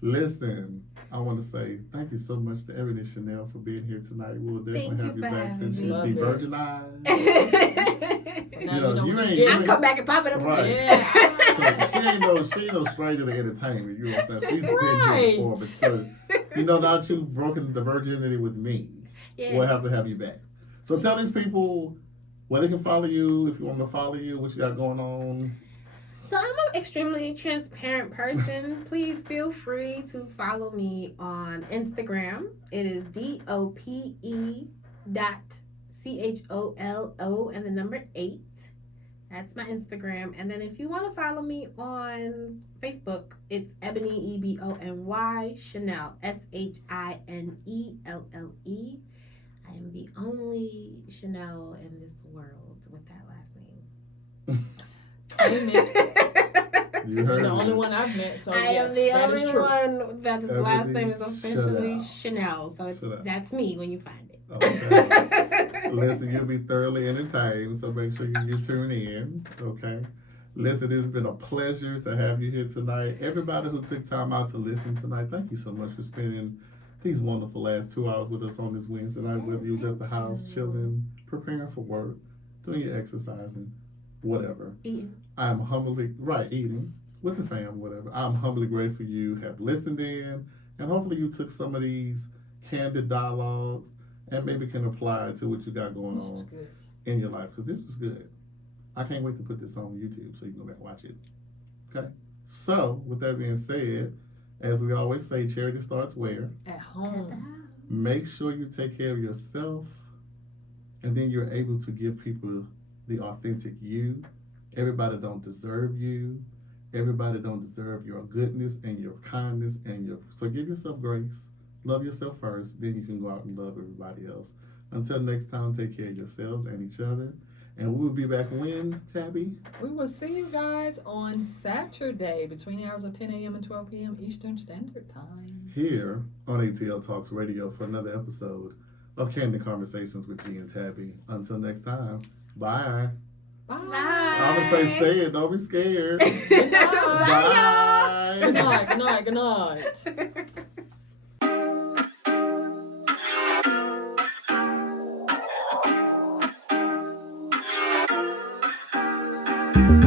Listen, I want to say thank you so much to Ebony Shinelle for being here tonight. We'll definitely have you back since you're Love it. de-virginized. So now you what ain't- you I'll get. come back and pop it up Right. again. Yeah. So she ain't no stranger to entertainment. You know what I'm saying? She's been Right. here before, but so now that you've broken the virginity with me, Yes. we'll have to have you back. So tell these people where they can follow you, if you want them to follow you, what you got going on. So I'm an extremely transparent person. Please feel free to follow me on Instagram. It is DOPE.CHOLO and the number 8. That's my Instagram. And then if you want to follow me on Facebook, it's Ebony EBONY Shinelle SHINELLE. I am the only Chanel in this world with that last name. Claim it. You You're heard the it. only one I've met, so I yes, am the that is only true. one that his last Ebony name is officially Chanel. Chanel. So Chanel. that's me when you find it. Okay. Listen, you'll be thoroughly entertained, so make sure you tune in, okay? Listen, it's been a pleasure to have you here tonight. Everybody who took time out to listen tonight, thank you so much for spending these wonderful last 2 hours with us on this Wednesday night, whether you was at the house chilling, preparing for work, doing your exercising, whatever. Eating. I'm humbly, eating with the fam, whatever. I'm humbly grateful you have listened in, and hopefully you took some of these candid dialogues and maybe can apply it to what you got going This is on good. in your life, because this was good. I can't wait to put this on YouTube so you can go back and watch it. Okay? So, with that being said, as we always say, charity starts where? At home. Make sure you take care of yourself, and then you're able to give people the authentic you. Everybody don't deserve you. Everybody don't deserve your goodness and your kindness so give yourself grace. Love yourself first, then you can go out and love everybody else. Until next time, take care of yourselves and each other. And we will be back when, Tabby? We will see you guys on Saturday between the hours of 10 a.m. and 12 p.m. Eastern Standard Time. Here on ATL Talks Radio for another episode of Candid Conversations with G and Tabby. Until next time, bye. Bye. I'm going to say it. Don't be scared. Good night. Bye. Good night. Good night. Good night. Bye.